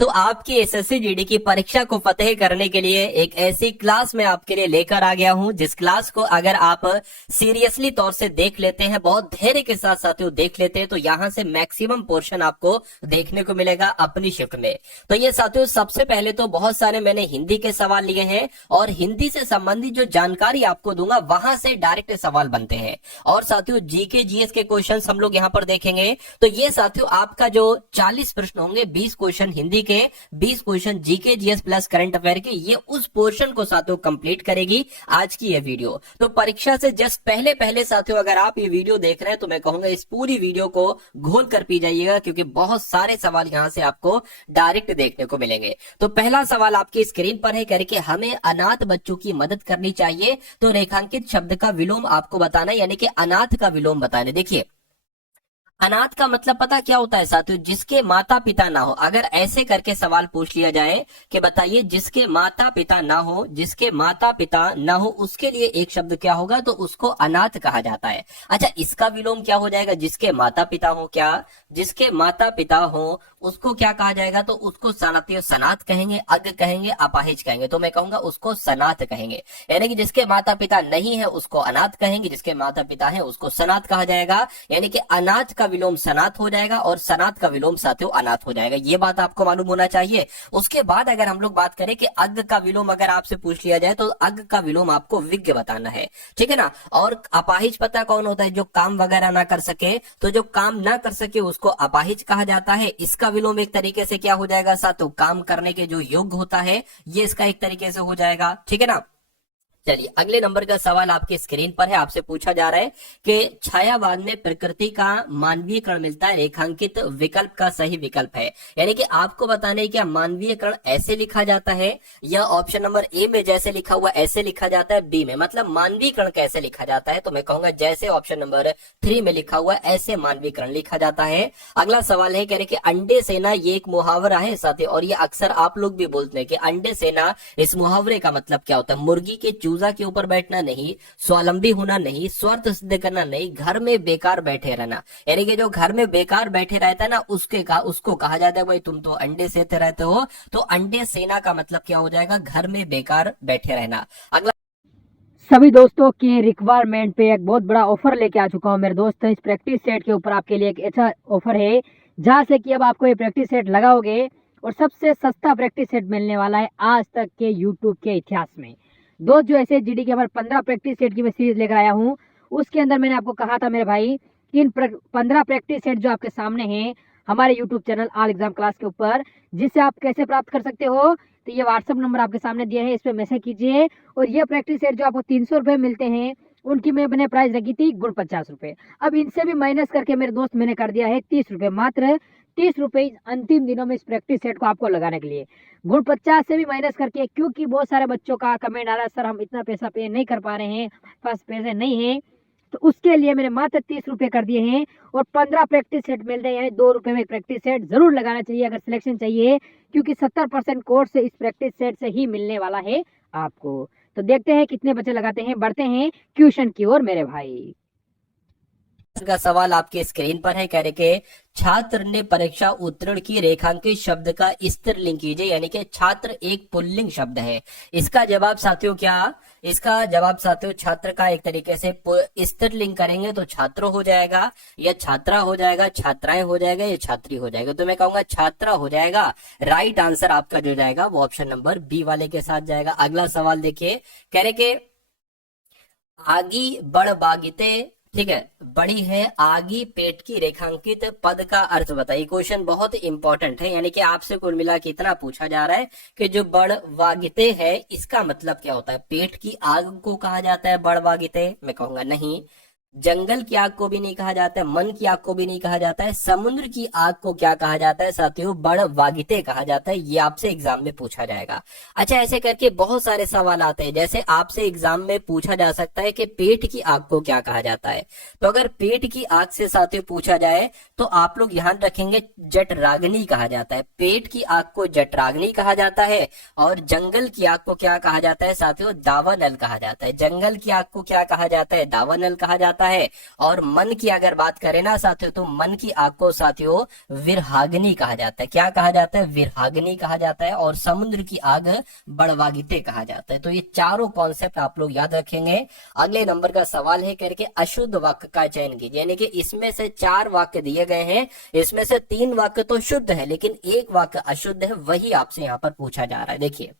तो आपकी SSC GD की परीक्षा को फतेह करने के लिए एक ऐसी क्लास मैं आपके लिए लेकर आ गया हूं, जिस क्लास को अगर आप सीरियसली तौर से देख लेते हैं, बहुत धैर्य के साथ साथियों देख लेते हैं, तो यहां से मैक्सिमम पोर्शन आपको देखने को मिलेगा अपनी शिफ्ट में। तो ये साथियों, सबसे पहले तो बहुत सारे मैंने हिंदी के सवाल लिए हैं और हिंदी से संबंधित जो जानकारी आपको दूंगा वहां से डायरेक्ट सवाल बनते हैं। और साथियों, जीके जीएस के क्वेश्चन हम लोग यहां पर देखेंगे। तो ये साथियों, आपका जो 40 प्रश्न होंगे, 20 क्वेश्चन हिंदी के, 20 question GK GS plus current affair के, ये उस पोर्शन को साथियों कंप्लीट करेगी आज की ये वीडियो। तो परीक्षा से जस्ट पहले पहले साथियों, अगर आप ये वीडियो देख रहे हैं तो मैं कहूंगा इस पूरी वीडियो को घोल कर पी जाइएगा, क्योंकि बहुत सारे सवाल यहां से आपको डायरेक्ट देखने को मिलेंगे। तो पहला सवाल आपकी स्क्रीन पर है, करके हमें अनाथ बच्चों की मदद करनी चाहिए, तो रेखांकित शब्द का विलोम आपको बताना है, यानी कि अनाथ का विलोम बताना। देखिए, अनाथ का मतलब पता क्या होता है साथियों? जिसके माता पिता ना हो। अगर ऐसे करके सवाल पूछ लिया जाए कि बताइए जिसके माता पिता ना हो, जिसके माता पिता ना हो, उसके लिए एक शब्द क्या होगा? तो उसको अनाथ कहा जाता है। अच्छा, इसका विलोम क्या हो जाएगा? जिसके माता पिता हो, क्या जिसके माता पिता हो उसको क्या कहा जाएगा? तो उसको साथियों सनाथ कहेंगे, अग कहेंगे, अपाहिज कहेंगे। तो मैं कहूंगा उसको सनाथ कहेंगे, यानी कि जिसके माता पिता नहीं है उसको अनाथ कहेंगे, जिसके माता पिता है उसको सनाथ कहा जाएगा। यानी कि अनाथ का विलोम सनाथ हो जाएगा और सनाथ का विलोम साथियों अनाथ हो जाएगा। ये बात आपको मालूम होना चाहिए। उसके बाद अगर हम लोग बात करें कि अग का विलोम अगर आपसे पूछ लिया जाए, तो अग का विलोम आपको विज्ञ बताना है, ठीक है ना। और अपाहिज पता कौन होता है? जो काम वगैरह ना कर सके, तो जो काम ना कर सके उसको अपाहिज कहा जाता है। इसका विलोम एक तरीके से क्या हो जाएगा साथियों? काम करने के जो योग्य होता है, ये इसका एक तरीके से हो जाएगा, ठीक है ना। चलिए, अगले नंबर का सवाल आपके स्क्रीन पर है। आपसे पूछा जा रहा है कि छायावाद में प्रकृति का मानवीयकरण मिलता है, रेखांकित विकल्प का सही विकल्प है। यानी कि आपको बताना है क्या मानवीयकरण ऐसे लिखा जाता है, या ऑप्शन नंबर ए में जैसे लिखा हुआ ऐसे लिखा जाता है, बी में मतलब मानवीयकरण कैसे लिखा जाता है? तो मैं कहूंगा जैसे ऑप्शन नंबर 3 में लिखा हुआ ऐसे मानवीयकरण लिखा जाता है। अगला सवाल है, कह रहे कि अंडे सेना, ये एक मुहावरा है साथी, और ये अक्सर आप लोग भी बोलते हैं कि अंडे सेना। इस मुहावरे का मतलब क्या होता है? मुर्गी के चूजा के ऊपर बैठना नहीं, स्वावलंबी होना नहीं, स्वार्थ सिद्ध करना नहीं, घर में बेकार बैठे रहना। यानी कि जो घर में बेकार बैठे रहता है ना, उसको कहा जाता है भाई तुम तो अंडे सेते रहते हो। तो अंडे सेना का मतलब क्या हो जाएगा? घर में बेकार बैठे रहना। अगला, सभी दोस्तों के रिक्वायरमेंट पे एक बहुत बड़ा ऑफर लेके आ चुका हूँ मेरे दोस्त। इस प्रैक्टिस सेट के ऊपर आपके लिए एक अच्छा ऑफर है, जहाँ से कि अब आपको ये प्रैक्टिस सेट लगाओगे और सबसे सस्ता प्रैक्टिस सेट मिलने वाला है आज तक के यूट्यूब के इतिहास में। दोस्त, जो ऐसे जीडी के हमारे 15 प्रैक्टिस सेट की मैं सीरीज लेकर आया हूँ, उसके अंदर मैंने आपको कहा था मेरे भाई कि इन 15 प्रैक्टिस सेट जो आपके सामने हैं हमारे YouTube channel all exam class के ऊपर, जिससे आप कैसे प्राप्त कर सकते हो, तो ये व्हाट्सअप नंबर आपके सामने दिया है, इस पर मैसेज कीजिए। और ये प्रैक्टिस सेट जो आपको 300 रुपये मिलते हैं, उनकी मैंने प्राइस रखी थी गुण 50 रुपये। अब इनसे भी माइनस करके मेरे दोस्त मैंने कर दिया है 30 रुपये, मात्र 30 रुपये अंतिम दिनों में इस प्रैक्टिस सेट को आपको लगाने के लिए। गुण 50 से भी माइनस करके, क्योंकि बहुत सारे बच्चों का कमेंट आ रहा है सर हम इतना पैसा पे नहीं कर पा रहे हैं, पास पैसे नहीं है, तो उसके लिए मैंने मात्र 30 रुपये कर दिए हैं। और 15 प्रैक्टिस सेट मिलते हैं, यानी 2 रुपये में एक प्रैक्टिस सेट जरूर लगाना चाहिए अगर सिलेक्शन चाहिए, क्योंकि 70% कोर्स इस प्रैक्टिस सेट से ही मिलने वाला है आपको। तो देखते हैं कितने बच्चे लगाते हैं, बढ़ते हैं क्वेश्चन की ओर मेरे भाई। का सवाल आपके स्क्रीन पर है, कह रहे कि छात्र ने परीक्षा उत्तीर्ण की, रेखांकित शब्द का स्त्रीलिंग कीजिए। यानी कि छात्र एक पुल्लिंग शब्द है। इसका जवाब साथियों क्या? इसका जवाब साथियों छात्र का एक तरीके से स्त्रीलिंग करेंगे तो छात्र हो जाएगा, या छात्रा हो जाएगा, छात्राएं हो जाएगा, या छात्री हो जाएगा। तो मैं कहूंगा छात्रा हो जाएगा। राइट आंसर आपका जो जाएगा वो ऑप्शन नंबर बी वाले के साथ जाएगा। अगला सवाल देखिए, कह रहे कि आगी बड़ बागिते, ठीक है, बड़ी है आगी पेट की, रेखांकित पद का अर्थ बताइए। क्वेश्चन बहुत इंपॉर्टेंट है, यानी कि आपसे कुल मिला के इतना पूछा जा रहा है कि जो बड़ वागिते है इसका मतलब क्या होता है? पेट की आग को कहा जाता है बड़ वागिते? मैं कहूंगा नहीं। जंगल की आग को भी नहीं कहा जाता है, मन की आग को भी नहीं कहा जाता है, समुद्र की आग को क्या कहा जाता है साथियों? बड़ वागिते कहा जाता है। ये आपसे एग्जाम में पूछा जाएगा। अच्छा, ऐसे करके बहुत सारे सवाल आते हैं, जैसे आपसे एग्जाम में पूछा जा सकता है कि पेट की आग को क्या कहा जाता है। तो अगर पेट की आग से साथियों पूछा जाए तो आप लोग ध्यान रखेंगे जठराग्नि कहा जाता है। पेट की आग को जठराग्नि कहा जाता है। और जंगल की आग को क्या कहा जाता है साथियों? दावानल कहा जाता है। जंगल की आग को क्या कहा जाता है? दावानल कहा जाता है। जाता है। और मन की अगर बात करें ना साथियों, तो मन की आग को साथियों विरहाग्नि कहा जाता है। क्या कहा जाता है? विरहाग्नि कहा जाता है। और समुद्र की आग बड़वागिते कहा जाता है। तो ये चारों कॉन्सेप्ट आप लोग याद रखेंगे। अगले नंबर का सवाल है करके अशुद्ध वाक्य का चयन कीजिए, यानी कि इसमें से 4 वाक्य दिए गए हैं, इसमें से 3 वाक्य तो शुद्ध है लेकिन एक वाक्य अशुद्ध है, वही आपसे यहाँ पर पूछा जा रहा है। देखिए,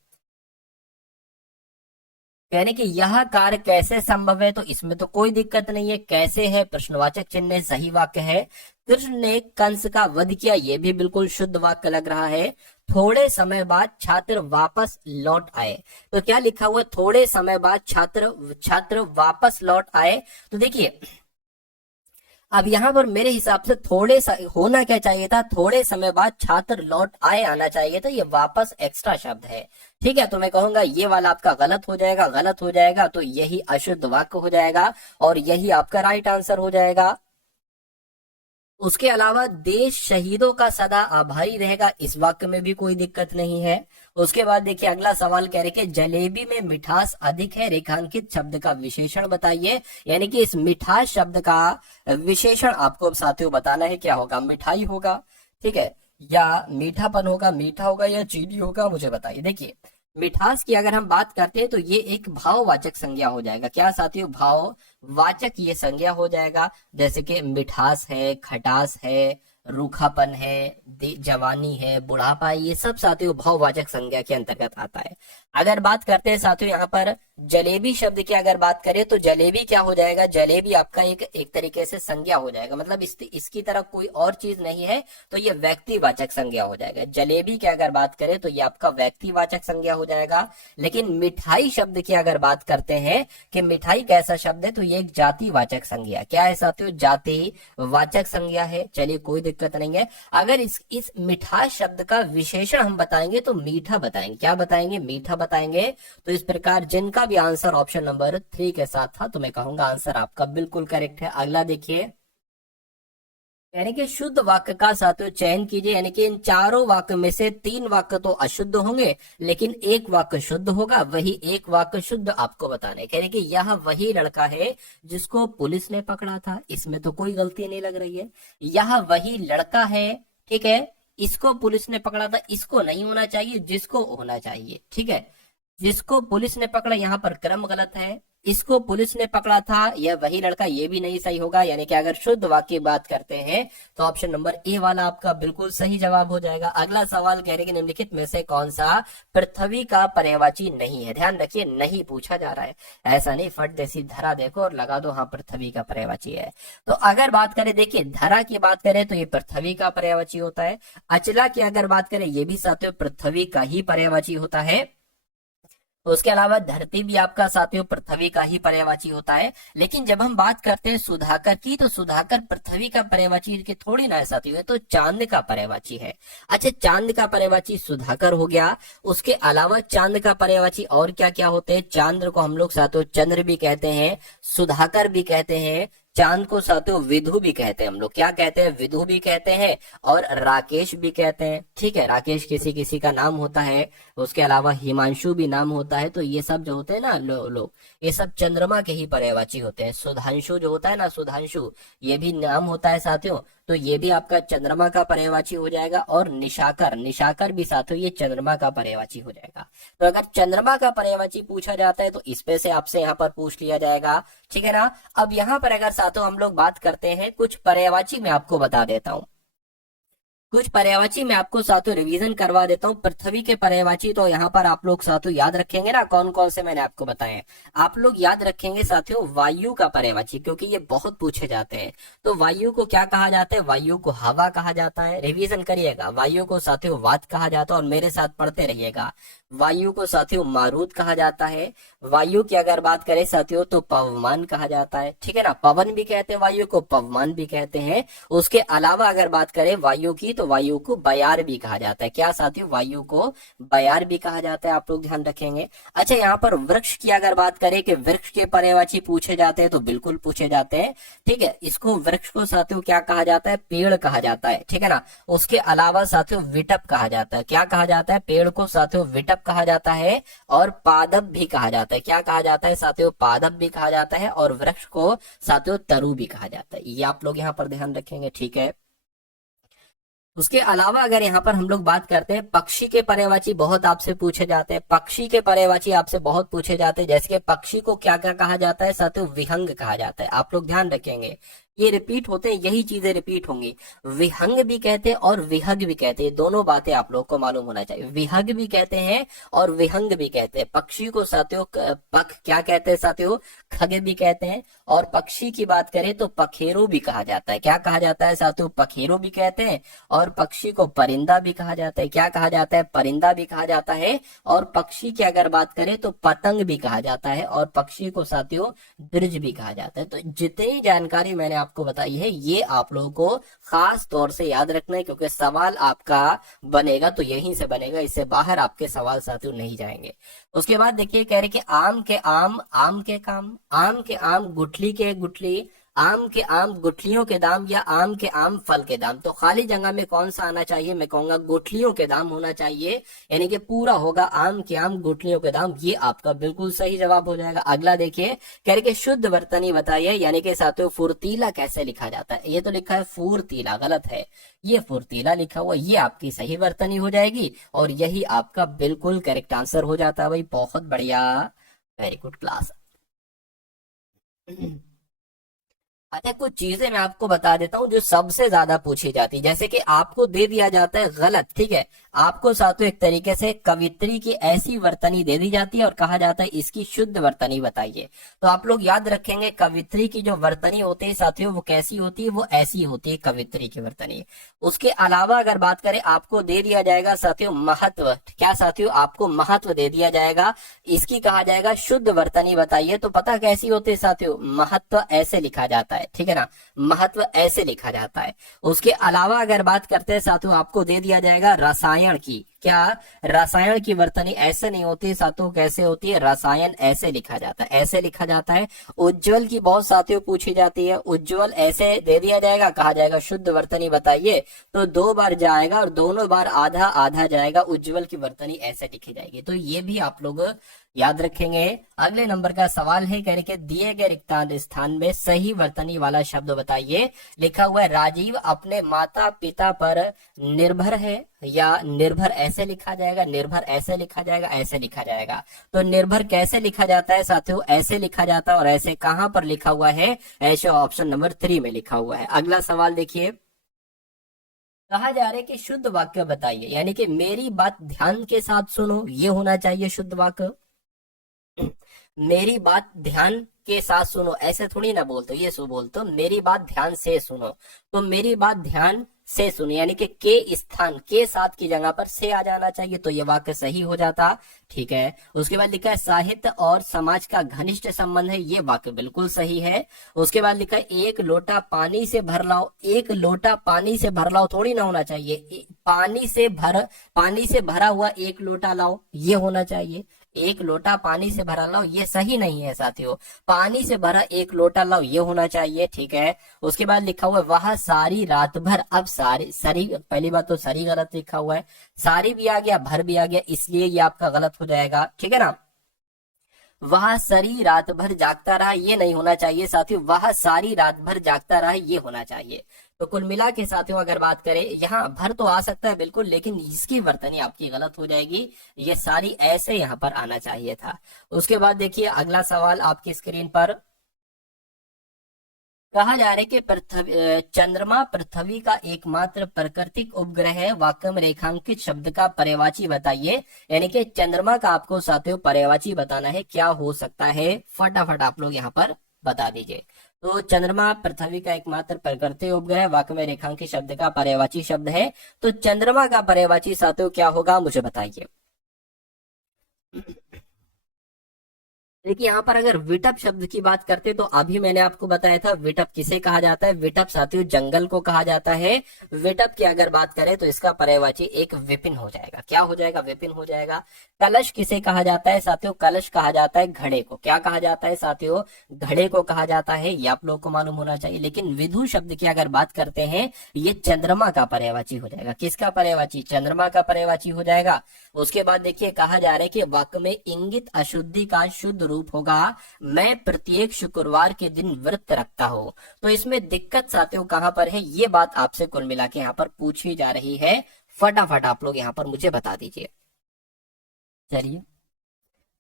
यानी कि यह कार्य कैसे संभव है, तो इसमें तो कोई दिक्कत नहीं है। कैसे है प्रश्नवाचक चिन्ह है, सही वाक्य है। कृष्ण ने कंस का वध किया, यह भी बिल्कुल शुद्ध वाक्य लग रहा है। थोड़े समय बाद छात्र वापस लौट आए, तो क्या लिखा हुआ है? थोड़े समय बाद छात्र वापस लौट आए। तो देखिए, अब यहाँ पर मेरे हिसाब से होना क्या चाहिए था? थोड़े समय बाद छात्र लौट आए आना चाहिए था। ये वापस एक्स्ट्रा शब्द है, ठीक है। तो मैं कहूंगा ये वाला आपका गलत हो जाएगा, गलत हो जाएगा। तो यही अशुद्ध वाक्य हो जाएगा और यही आपका राइट आंसर हो जाएगा। उसके अलावा देश शहीदों का सदा आभारी रहेगा, इस वाक्य में भी कोई दिक्कत नहीं है। उसके बाद देखिए अगला सवाल कह रहे कि जलेबी में मिठास अधिक है, रेखांकित शब्द का विशेषण बताइए। यानी कि इस मिठास शब्द का विशेषण आपको साथियों बताना है। क्या होगा? मिठाई होगा, ठीक है, या मीठापन होगा, मीठा होगा या चीनी होगा, मुझे बताइए। देखिए, मिठास की अगर हम बात करते हैं तो ये एक भाववाचक संज्ञा हो जाएगा। क्या साथियों? भाववाचक ये संज्ञा हो जाएगा। जैसे कि मिठास है, खटास है, रूखापन है, जवानी है, बुढ़ापा है, ये सब साथियों भाववाचक संज्ञा के अंतर्गत आता है। अगर बात करते हैं साथियों यहाँ पर जलेबी शब्द की अगर बात करें तो जलेबी क्या हो जाएगा? जलेबी आपका एक तरीके से संज्ञा हो जाएगा, मतलब इसकी तरह कोई और चीज नहीं है, तो ये व्यक्तिवाचक संज्ञा हो जाएगा। जलेबी की अगर बात करें तो ये आपका व्यक्तिवाचक संज्ञा हो जाएगा। लेकिन मिठाई शब्द की अगर बात करते हैं कि मिठाई कैसा शब्द है, तो ये एक जातिवाचक संज्ञा। क्या है साथियों? जातिवाचक संज्ञा है। चलिए, कोई दिक्कत नहीं है। अगर इस मिठास शब्द का विशेषण हम बताएंगे तो मीठा बताएंगे। क्या बताएंगे? मीठा बताएंगे। तो इस प्रकार जिनका भी आंसर ऑप्शन नंबर 3 के साथ था, तो मैं कहूंगा आंसर आपका बिल्कुल करेक्ट है। अगला देखिए, यानी कि शुद्ध वाक्य का साथियों चयन कीजिए। यानी कि इन चारों वाक्य में से 3 वाक्य तो अशुद्ध होंगे लेकिन एक वाक्य शुद्ध होगा, वही एक वाक्य शुद्ध आपको बताने। यानी कि यह वही लड़का है जिसको पुलिस ने पकड़ा था, इसमें तो कोई गलती नहीं लग रही है। यह वही लड़का है, ठीक है, इसको पुलिस ने पकड़ा था, इसको नहीं होना चाहिए, जिसको होना चाहिए, ठीक है। जिसको पुलिस ने पकड़ा, यहाँ पर क्रम गलत है। इसको पुलिस ने पकड़ा था, यह वही लड़का, ये भी नहीं सही होगा। यानी कि अगर शुद्ध वाक्य की बात करते हैं तो ऑप्शन नंबर ए वाला आपका बिल्कुल सही जवाब हो जाएगा। अगला सवाल कह रहे कि निम्नलिखित में से कौन सा पृथ्वी का पर्यायवाची नहीं है? ध्यान रखिए, नहीं पूछा जा रहा है, ऐसा नहीं फट जैसी धरा देखो और लगा दो हाँ पृथ्वी का पर्यायवाची है। तो अगर बात करें, देखिए धरा की बात करें तो ये पृथ्वी का पर्यायवाची होता है। अचला की अगर बात करें, ये भी साथियों पृथ्वी का ही पर्यायवाची होता है। उसके अलावा धरती भी आपका साथियों पृथ्वी का ही पर्यायवाची होता है। लेकिन जब हम बात करते हैं सुधाकर की, तो सुधाकर पृथ्वी का पर्यायवाची के थोड़ी ना है साथियों, ये तो चांद का पर्यायवाची है। अच्छा, चांद का पर्यायवाची सुधाकर हो गया। उसके अलावा चांद का पर्यायवाची और क्या क्या होते हैं? चांद को हम लोग साथियों चंद्र भी कहते हैं, सुधाकर भी कहते हैं, चांद को साथियों विधु भी कहते हैं। हम लोग क्या कहते हैं? विधु भी कहते हैं और राकेश भी कहते हैं, ठीक है। राकेश किसी किसी का नाम होता है। उसके अलावा हिमांशु भी नाम होता है। तो ये सब जो होते हैं ना लोग, ये सब चंद्रमा के ही पर्यायवाची होते हैं। सुधांशु जो होता है ना, सुधांशु, ये भी नाम होता है साथियों, तो ये भी आपका चंद्रमा का पर्यायवाची हो जाएगा। और निशाकर, निशाकर भी साथियों ये चंद्रमा का पर्यायवाची हो जाएगा। तो अगर चंद्रमा का पर्यायवाची पूछा जाता है तो इसमें से आपसे यहाँ पर पूछ लिया जाएगा, ठीक है ना। अब यहाँ पर अगर साथियों हम लोग बात करते हैं, कुछ पर्यायवाची मैं आपको बता देता हूँ। कुछ पर्यायवाची मैं आपको साथियों रिवीजन करवा देता हूँ। पृथ्वी के पर्यायवाची तो यहाँ पर आप लोग साथियों याद रखेंगे ना, कौन कौन से मैंने आपको बताए। आप लोग याद रखेंगे साथियों वायु का पर्यायवाची, क्योंकि ये बहुत पूछे जाते हैं। तो वायु को क्या कहा जाता है? वायु को हवा कहा जाता है। रिवीजन करिएगा। वायु को साथियों वात कहा जाता है, और मेरे साथ पढ़ते रहिएगा। वायु को साथियों मारुत कहा जाता है। वायु की अगर बात करें साथियों तो पवमान कहा जाता है, ठीक है ना। पवन भी कहते हैं वायु को, पवमान भी कहते हैं। उसके अलावा अगर बात करें वायु की, तो वायु को बयार भी कहा जाता है। क्या साथियों? वायु को बयार भी कहा जाता है, आप लोग ध्यान रखेंगे। अच्छा, यहाँ पर वृक्ष की अगर बात करें कि वृक्ष के पर्यायवाची पूछे जाते हैं, तो बिल्कुल पूछे जाते हैं, ठीक है। इसको वृक्ष को साथियों क्या कहा जाता है? पेड़ कहा जाता है, ठीक है ना। उसके अलावा साथियों विटप कहा जाता है। क्या कहा जाता है? पेड़ को साथियों विटप मंडप कहा जाता है और पादप भी कहा जाता है। क्या कहा जाता है साथियों? पादप भी कहा जाता है और वृक्ष को साथियों तरु भी कहा जाता है। ये आप लोग यहाँ पर ध्यान रखेंगे, ठीक है। उसके अलावा अगर यहाँ पर हम लोग बात करते हैं, पक्षी के पर्यायवाची बहुत आपसे पूछे जाते हैं। पक्षी के पर्यायवाची आपसे बहुत पूछे जाते हैं, जैसे कि पक्षी को क्या क्या कहा जाता है साथियों? विहंग कहा जाता है। आप लोग ध्यान रखेंगे, ये रिपीट होते हैं, यही चीजें रिपीट होंगी। विहंग भी कहते हैं और विहग भी कहते हैं, दोनों बातें आप लोग को मालूम होना चाहिए। विहग भी कहते हैं और विहंग भी कहते हैं। पक्षी को साथियों पख क्या कहते हैं साथियों? खग भी कहते हैं। और पक्षी की बात करें तो पखेरु भी कहा जाता है। क्या कहा जाता है साथियों? पखेरु भी कहते हैं। और पक्षी को परिंदा भी कहा जाता है। क्या कहा जाता है? परिंदा भी कहा जाता है। और पक्षी की अगर बात करें तो पतंग भी कहा जाता है। और पक्षी को साथियों द्विज भी कहा जाता है। तो जितनी जानकारी मैंने आपको बताई है, ये आप लोगों को खास तौर से याद रखना है, क्योंकि सवाल आपका बनेगा तो यहीं से बनेगा, इससे बाहर आपके सवाल साथियों नहीं जाएंगे। उसके बाद देखिए, कह रहे कि आम के आम, आम के काम, आम के आम, गुठली के गुठली, आम के आम गुठलियों के दाम, या आम के आम फल के दाम। तो खाली जगह में कौन सा आना चाहिए? मैं कहूंगा गुठलियों के दाम होना चाहिए, यानी कि पूरा होगा आम के आम गुठलियों के दाम। ये आपका बिल्कुल सही जवाब हो जाएगा। अगला देखिए, कह रहे कि शुद्ध वर्तनी बताइए, यानी कि साथियों फुर्तीला कैसे लिखा जाता है? ये तो लिखा है फुर्तीला, गलत है, ये फुर्तीला लिखा हुआ। ये आपकी सही वर्तनी हो जाएगी और यही आपका बिल्कुल करेक्ट आंसर हो जाता है। भाई बहुत बढ़िया, वेरी गुड क्लास। अच्छा, कुछ चीजें मैं आपको बता देता हूँ जो सबसे ज्यादा पूछी जाती है। जैसे कि आपको दे दिया जाता है गलत, ठीक है, आपको साथियों एक तरीके से कवित्री की ऐसी वर्तनी दे दी जाती है और कहा जाता है इसकी शुद्ध वर्तनी बताइए। तो आप लोग याद रखेंगे, कवित्री की जो वर्तनी होती है साथियों वो कैसी होती है? वो ऐसी होती है कवित्री की वर्तनी। उसके अलावा अगर बात करें, आपको दे दिया जाएगा साथियों महत्व। क्या साथियों? आपको महत्व दे दिया जाएगा, इसकी कहा जाएगा शुद्ध वर्तनी बताइए। तो पता कैसी होती है साथियों? महत्व ऐसे लिखा जाता है, ठीक है ना, महत्व ऐसे लिखा जाता है। उसके अलावा अगर बात करते हैं साथियों, आपको दे दिया जाएगा रसायन की। क्या? रसायन की वर्तनी ऐसे नहीं होती साथियों, कैसे होती है? रसायन ऐसे लिखा जाता है, ऐसे लिखा जाता है। उज्जवल की बहुत साथियों पूछी जाती है, उज्जवल ऐसे दे दिया जाएगा, कहा जाएगा शुद्ध वर्तनी बताइए। तो 2 बार जाएगा और दोनों बार आधा आधा जाएगा, उज्जवल की वर्तनी ऐसे लिखी जाएगी। तो ये भी आप लोग याद रखेंगे। अगले नंबर का सवाल है, कह रहे कि दिए गए रिक्त स्थान में सही वर्तनी वाला शब्द बताइए। लिखा हुआ है राजीव अपने माता पिता पर निर्भर है, या निर्भर ऐसे लिखा जाएगा, निर्भर ऐसे लिखा जाएगा, ऐसे लिखा जाएगा। तो निर्भर कैसे लिखा जाता है साथियों? ऐसे लिखा जाता है। और ऐसे कहां पर लिखा हुआ है? ऐसे ऑप्शन नंबर 3 में लिखा हुआ है। अगला सवाल देखिए, कहा जा रहा है कि शुद्ध वाक्य बताइए, यानी कि मेरी बात ध्यान के साथ सुनो, ये होना चाहिए शुद्ध वाक्य। मेरी बात ध्यान के साथ सुनो, ऐसे थोड़ी ना बोलते, ये सो बोलते मेरी बात ध्यान से सुनो। तो मेरी बात ध्यान से सुनो, यानी कि के स्थान, के साथ की जगह पर से आ जाना चाहिए, तो ये वाक्य सही हो जाता, ठीक है। उसके बाद लिखा है साहित्य और समाज का घनिष्ठ संबंध है, ये वाक्य बिल्कुल सही है। उसके बाद लिखा है एक लोटा पानी से भर लाओ, एक लोटा पानी से भर लाओ थोड़ी ना होना चाहिए, पानी से भरा हुआ एक लोटा लाओ, ये होना चाहिए। एक लोटा पानी से भरा लाओ, ये सही नहीं है साथियों, पानी से भरा एक लोटा लाओ, ये होना चाहिए, ठीक है। उसके बाद लिखा हुआ है वह सारी रात भर, अब सारी सरी, पहली बात तो सरी गलत लिखा हुआ है, सारी भी आ गया, भर भी आ गया, इसलिए ये आपका गलत हो जाएगा, ठीक है ना। वह सारी रात भर जागता रहा, ये नहीं होना चाहिए साथियों, वह सारी रात भर जागता रहा, ये होना चाहिए। तो कुल मिला के साथियों अगर बात करें, यहाँ भर तो आ सकता है बिल्कुल, लेकिन इसकी वर्तनी आपकी गलत हो जाएगी, ये सारी ऐसे यहाँ पर आना चाहिए था। उसके बाद देखिए अगला सवाल आपकी स्क्रीन पर, कहा जा रहा है कि चंद्रमा पृथ्वी का एकमात्र प्राकृतिक उपग्रह है, वाक्य में रेखांकित शब्द का पर्यायवाची बताइए। यानी कि चंद्रमा का आपको साथियों पर्यायवाची बताना है, क्या हो सकता है, फटाफट आप लोग यहाँ पर बता दीजिए। तो चंद्रमा पृथ्वी का एकमात्र प्राकृतिक उपग्रह, वाक्य में रेखांकित शब्द का पर्यायवाची शब्द है, तो चंद्रमा का पर्यायवाची साथियों क्या होगा, मुझे बताइए। देखिए यहाँ पर अगर विटप शब्द की बात करते तो अभी मैंने आपको बताया था विटप किसे कहा जाता है। विटप साथियों जंगल को कहा जाता है। विटप की अगर बात करें तो इसका पर्यायवाची एक विपिन हो जाएगा। क्या हो जाएगा? विपिन हो जाएगा। कलश किसे कहा जाता है साथियों? कलश कहा जाता है घड़े को। क्या कहा जाता है साथियों? घड़े को कहा जाता है। ये आप लोग को मालूम होना चाहिए। लेकिन विधु शब्द की अगर बात करते हैं, ये चंद्रमा का पर्यायवाची हो जाएगा। किसका पर्यायवाची? चंद्रमा का पर्यायवाची हो जाएगा। उसके बाद देखिए कहा जा रहा है कि वाक्य में इंगित अशुद्धि का शुद्ध रूप होगा मैं प्रत्येक शुक्रवार के दिन व्रत रखता हूं। तो इसमें दिक्कत साथियों कहां पर है, ये बात आपसे कुल मिला के यहाँ पर पूछी जा रही है। फटाफट आप लोग यहाँ पर मुझे बता दीजिए। चलिए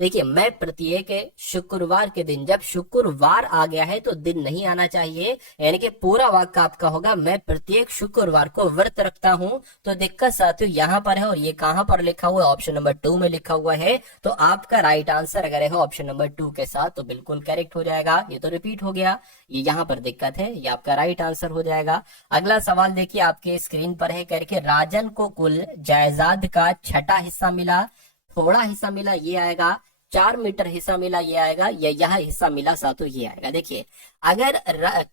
देखिए, मैं प्रत्येक शुक्रवार के दिन, जब शुक्रवार आ गया है तो दिन नहीं आना चाहिए, यानी कि पूरा वाक्य आपका होगा मैं प्रत्येक शुक्रवार को व्रत रखता हूं। तो दिक्कत साथियों यहाँ पर है, और ये कहां पर लिखा हुआ है? ऑप्शन नंबर 2 में लिखा हुआ है। तो आपका राइट आंसर अगर है ऑप्शन नंबर 2 के साथ तो बिल्कुल करेक्ट हो जाएगा। ये तो रिपीट हो गया, ये यहाँ पर दिक्कत है, ये आपका राइट आंसर हो जाएगा। अगला सवाल देखिए आपके स्क्रीन पर है, करके राजन को कुल जायदाद का छठा हिस्सा मिला, थोड़ा हिस्सा मिला ये आएगा, 4 मीटर हिस्सा मिला ये आएगा, या यह हिस्सा मिला साथियों ये आएगा। देखिए अगर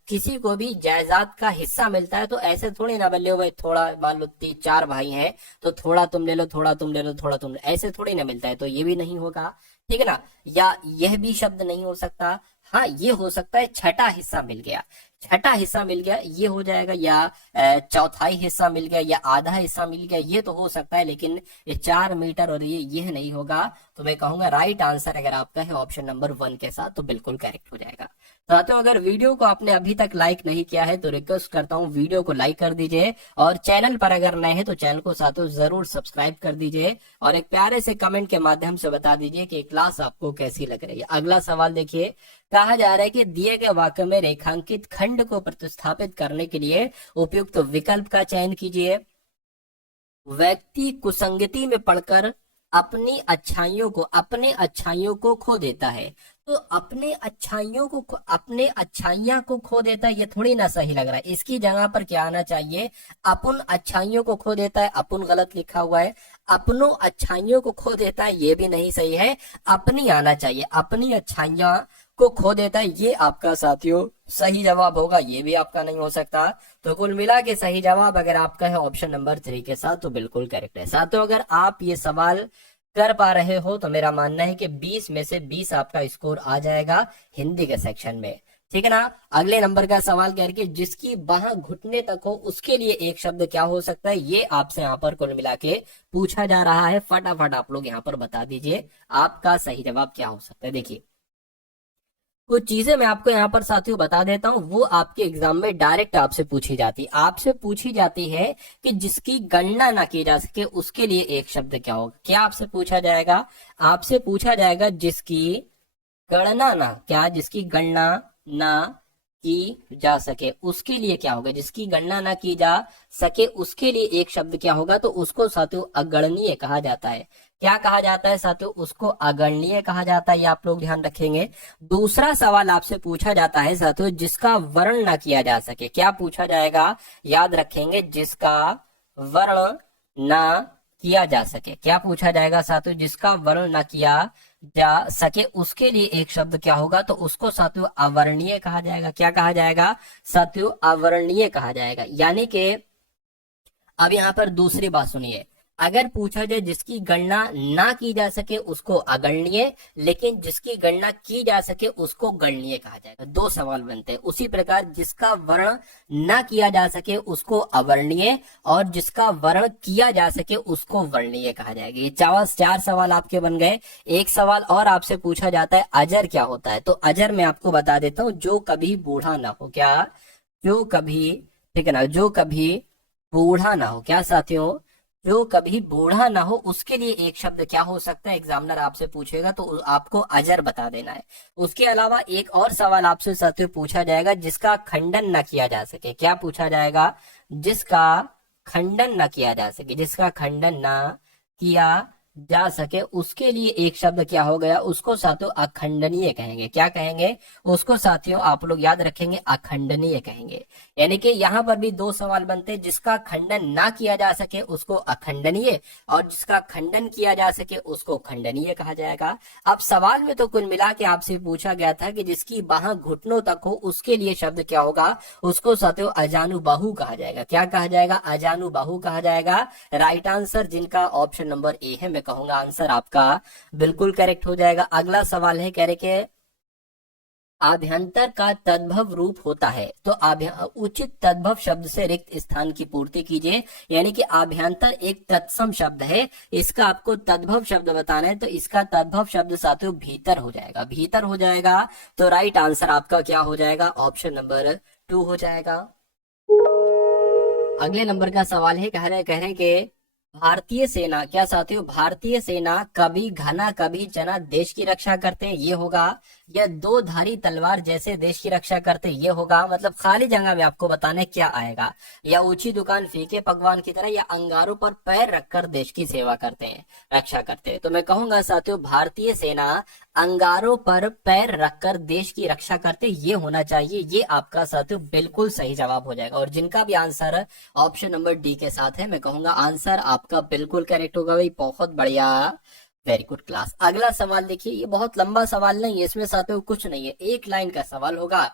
किसी को भी जायदाद का हिस्सा मिलता है तो ऐसे थोड़ी ना बोले भाई थोड़ा, मान लो 4 भाई हैं तो थोड़ा तुम ले लो, थोड़ा तुम ले लो, थोड़ा तुम, ऐसे थोड़ी ना मिलता है। तो ये भी नहीं होगा, ठीक है ना। या यह भी शब्द नहीं हो सकता। हाँ ये हो सकता है छठा हिस्सा मिल गया, छठा हिस्सा मिल गया ये हो जाएगा, या चौथाई हिस्सा मिल गया, या आधा हिस्सा मिल गया, ये तो हो सकता है। लेकिन ये 4 मीटर और ये नहीं होगा। तो मैं कहूंगा राइट आंसर अगर आपका है ऑप्शन नंबर 1 के साथ तो बिल्कुल करेक्ट हो जाएगा। साथियों अगर वीडियो को आपने अभी तक लाइक नहीं किया है तो रिक्वेस्ट करता हूँ वीडियो को लाइक कर दीजिए, और चैनल पर अगर नए हैं तो चैनल को साथियों जरूर सब्सक्राइब कर दीजिए, और एक प्यारे से कमेंट के माध्यम से बता दीजिए कि क्लास आपको कैसी लग रही है। अगला सवाल देखिए, कहा जा रहा है कि दिए गए वाक्य में रेखांकित खंड को प्रतिस्थापित करने के लिए उपयुक्त विकल्प का चयन कीजिए। व्यक्ति कुसंगति में पड़कर अपनी अच्छाइयों को खो देता है। तो अपने अच्छाइयां को खो देता है, ये थोड़ी ना सही लग रहा है। इसकी जगह पर क्या आना चाहिए? अपन अच्छाइयों को खो देता है, अपन गलत लिखा हुआ है। अपनों अच्छाइयों को खो देता है, ये भी नहीं सही है, अपनी आना चाहिए। अपनी अच्छाइयां को खो देता है, ये आपका साथियों सही जवाब होगा, ये भी आपका नहीं हो सकता। तो कुल मिला के सही जवाब अगर आपका है ऑप्शन नंबर 3 के साथ तो बिल्कुल करेक्ट है। साथियों अगर आप ये सवाल कर पा रहे हो तो मेरा मानना है कि 20 में से 20 आपका स्कोर आ जाएगा हिंदी के सेक्शन में, ठीक है ना। अगले नंबर का सवाल करके जिसकी बाह घुटने तक हो उसके लिए एक शब्द क्या हो सकता है, ये आपसे यहाँ पर कुल मिला के पूछा जा रहा है। फटाफट आप लोग यहाँ पर बता दीजिए आपका सही जवाब क्या हो सकता है। देखिए कुछ चीजें मैं आपको यहाँ पर साथियों बता देता हूँ, वो आपके एग्जाम में डायरेक्ट आपसे पूछी जाती है कि जिसकी गणना ना की जा सके उसके लिए एक शब्द क्या होगा। क्या आपसे पूछा जाएगा? आपसे पूछा जाएगा जिसकी गणना ना की जा सके उसके लिए क्या होगा। जिसकी गणना ना की जा सके उसके लिए एक शब्द क्या होगा, तो उसको साथियों अगणनीय कहा जाता है। क्या कहा जाता है साथियों? उसको अगणनीय कहा जाता है, ये आप लोग ध्यान रखेंगे। दूसरा सवाल आपसे पूछा जाता है साथियों जिसका वर्ण ना किया जा सके। क्या पूछा जाएगा? याद रखेंगे, जिसका वर्ण ना किया जा सके। क्या पूछा जाएगा साथियों? जिसका वर्ण ना किया जा सके उसके लिए एक शब्द क्या होगा, तो उसको साथियों अवर्णीय कहा जाएगा। क्या कहा जाएगा साथियों? अवर्णीय कहा जाएगा। यानी कि अब यहाँ पर दूसरी बात सुनिए, अगर पूछा जाए जिसकी गणना ना की जा सके उसको अगणनीय, लेकिन जिसकी गणना की जा सके उसको गणनीय कहा जाएगा। दो सवाल बनते हैं। उसी प्रकार जिसका वर्ण ना किया जा सके उसको अवर्णीय, और जिसका वर्ण किया जा सके उसको वर्णीय कहा जाएगा। ये 4 सवाल आपके बन गए। एक सवाल और आपसे पूछा जाता है अजर क्या होता है, तो अजर मैं आपको बता देता हूँ, जो कभी बूढ़ा ना हो। क्या? जो कभी, ठीक है ना, जो कभी बूढ़ा ना हो। क्या साथियों? जो कभी बूढ़ा ना हो उसके लिए एक शब्द क्या हो सकता है, एग्जामिनर आपसे पूछेगा तो आपको अजर बता देना है। उसके अलावा एक और सवाल आपसे साथियों पूछा जाएगा जिसका खंडन न किया जा सके। क्या पूछा जाएगा? जिसका खंडन न किया जा सके। जिसका खंडन न किया जा सके उसके लिए एक शब्द क्या हो गया, उसको साथियों अखंडनीय कहेंगे। क्या कहेंगे उसको साथियों, आप लोग याद रखेंगे, अखंडनीय कहेंगे। यानी कि यहाँ पर भी दो सवाल बनते हैं, जिसका खंडन ना किया जा सके उसको अखंडनीय, और जिसका खंडन किया जा सके उसको खंडनीय कहा जाएगा। अब सवाल में तो कुल मिला के आपसे पूछा गया था कि जिसकी बाह घुटनों तक हो उसके लिए शब्द क्या होगा, उसको साथियों अजानुबाहु कहा जाएगा। क्या कहा जाएगा, अजानुबाहु कहा जाएगा। राइट आंसर जिनका ऑप्शन नंबर ए है, मैं कहूंगा आंसर आपका बिल्कुल करेक्ट हो जाएगा। अगला सवाल है, कह रहे कि आभ्यंतर का तद्भव रूप होता है, तो उचित तद्भव शब्द से रिक्त स्थान की पूर्ति कीजिए। यानी कि आभ्यंतर एक तत्सम शब्द है, इसका आपको तद्भव शब्द बताना है, तो इसका तद्भव शब्द साथियों भीतर हो जाएगा। भीतर हो जाएगा तो राइट आंसर आपका क्या हो जाएगा, ऑप्शन नंबर 2 हो जाएगा। अगले नंबर का सवाल है, कह रहे कि भारतीय सेना, क्या साथियों, भारतीय सेना कभी घना कभी चना देश की रक्षा करते हैं, ये होगा, या दो धारी तलवार जैसे देश की रक्षा करते हैं, ये होगा। मतलब खाली जगह में आपको बताने क्या आएगा, या ऊंची दुकान फीके पकवान की तरह, या अंगारों पर पैर रखकर देश की सेवा करते हैं, रक्षा करते हैं। तो मैं कहूंगा साथियों भारतीय सेना अंगारों पर पैर रखकर देश की रक्षा करते, ये होना चाहिए। ये आपका साथियों बिल्कुल सही जवाब हो जाएगा। और जिनका भी आंसर ऑप्शन नंबर डी के साथ है, मैं कहूंगा आंसर आपका बिल्कुल करेक्ट होगा भाई, बहुत बढ़िया, वेरी गुड क्लास। अगला सवाल देखिए, ये बहुत लंबा सवाल नहीं है, इसमें साथियों कुछ नहीं है, एक लाइन का सवाल होगा।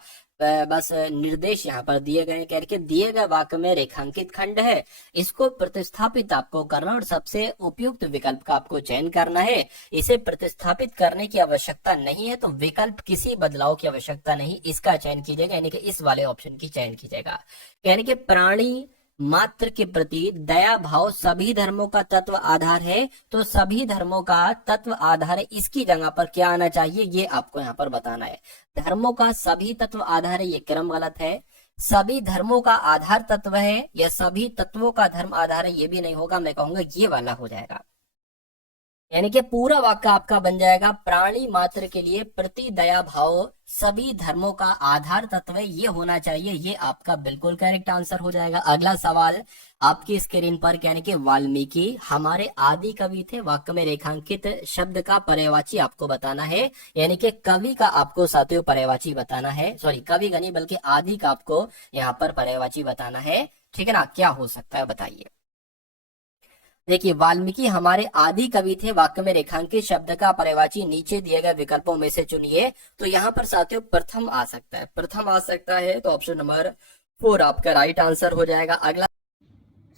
बस निर्देश यहाँ पर दिए गए, कह के दिए गए वाक्य में रेखांकित खंड है, इसको प्रतिस्थापित आपको करना और सबसे उपयुक्त विकल्प का आपको चयन करना है। इसे प्रतिस्थापित करने की आवश्यकता नहीं है, तो विकल्प किसी बदलाव की आवश्यकता नहीं, इसका चयन कीजिएगा, यानी कि इस वाले ऑप्शन की चयन कीजिएगा। यानी कि प्राणी मात्र के प्रति दया भाव सभी धर्मों का तत्व आधार है, तो सभी धर्मों का तत्व आधार है, इसकी जगह पर क्या आना चाहिए, ये आपको यहाँ पर बताना है। धर्मों का सभी तत्व आधार है, ये क्रम गलत है। सभी धर्मों का आधार तत्व है, या सभी तत्वों का धर्म आधार है, ये भी नहीं होगा, मैं कहूंगा ये वाला हो जाएगा। यानी कि पूरा वाक्य आपका बन जाएगा, प्राणी मात्र के लिए प्रति दया भाव सभी धर्मों का आधार तत्व है, ये होना चाहिए, ये आपका बिल्कुल करेक्ट आंसर हो जाएगा। अगला सवाल आपकी स्क्रीन पर, यानी कि वाल्मीकि हमारे आदि कवि थे, वाक्य में रेखांकित शब्द का पर्यायवाची आपको बताना है। यानी कि कवि का आपको साथियों पर्यायवाची बताना है, सॉरी कवि का नहीं बल्कि आदि का आपको यहाँ पर पर्यायवाची बताना है, ठीक है ना। क्या हो सकता है बताइए। देखिए, वाल्मीकि हमारे आदि कवि थे, वाक्य में रेखांकित शब्द का पर्यायवाची नीचे दिए गए विकल्पों में से चुनिए। तो यहाँ पर साथियों प्रथम आ सकता है, प्रथम आ सकता है, तो ऑप्शन नंबर 4 आपका राइट आंसर हो जाएगा। अगला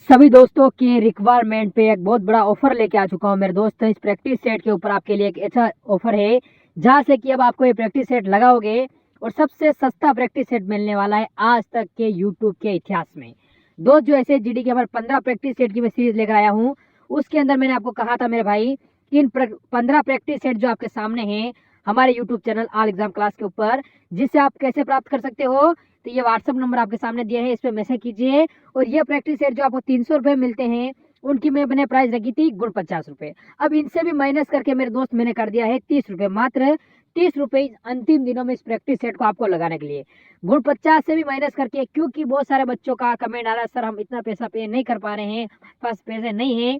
सभी दोस्तों के रिक्वायरमेंट पे एक बहुत बड़ा ऑफर लेके आ चुका हूँ मेरे दोस्तों। इस प्रैक्टिस सेट के ऊपर आपके लिए एक ऐसा ऑफर है जहाँ से कि अब आपको ये प्रैक्टिस सेट लगाओगे और सबसे सस्ता प्रैक्टिस सेट मिलने वाला है आज तक के यूट्यूब के इतिहास में। दोस्त जो ऐसे जीडी के हमारे 15 प्रैक्टिस सेट की मैं सीरीज लेकर आया हूँ, उसके अंदर मैंने आपको कहा था मेरे भाई कि इन 15 प्रैक्टिस सेट जो आपके सामने हैं हमारे YouTube channel all exam class के ऊपर, जिससे आप कैसे प्राप्त कर सकते हो, तो ये व्हाट्सअप नंबर आपके सामने दिया है, इस पर मैसेज कीजिए। और ये प्रैक्टिस सेट जो आपको 300 रुपये मिलते हैं, उनकी मैंने प्राइस रखी थी गुण 50 रुपये। अब इनसे भी माइनस करके मेरे दोस्त मैंने कर दिया है 30 रुपये, मात्र 30 रुपये अंतिम दिनों में इस प्रैक्टिस सेट को आपको लगाने के लिए। गुण 50 से भी माइनस करके, क्योंकि बहुत सारे बच्चों का कमेंट आ रहा है सर हम इतना पैसा पे नहीं कर पा रहे हैं, पास पैसे नहीं है,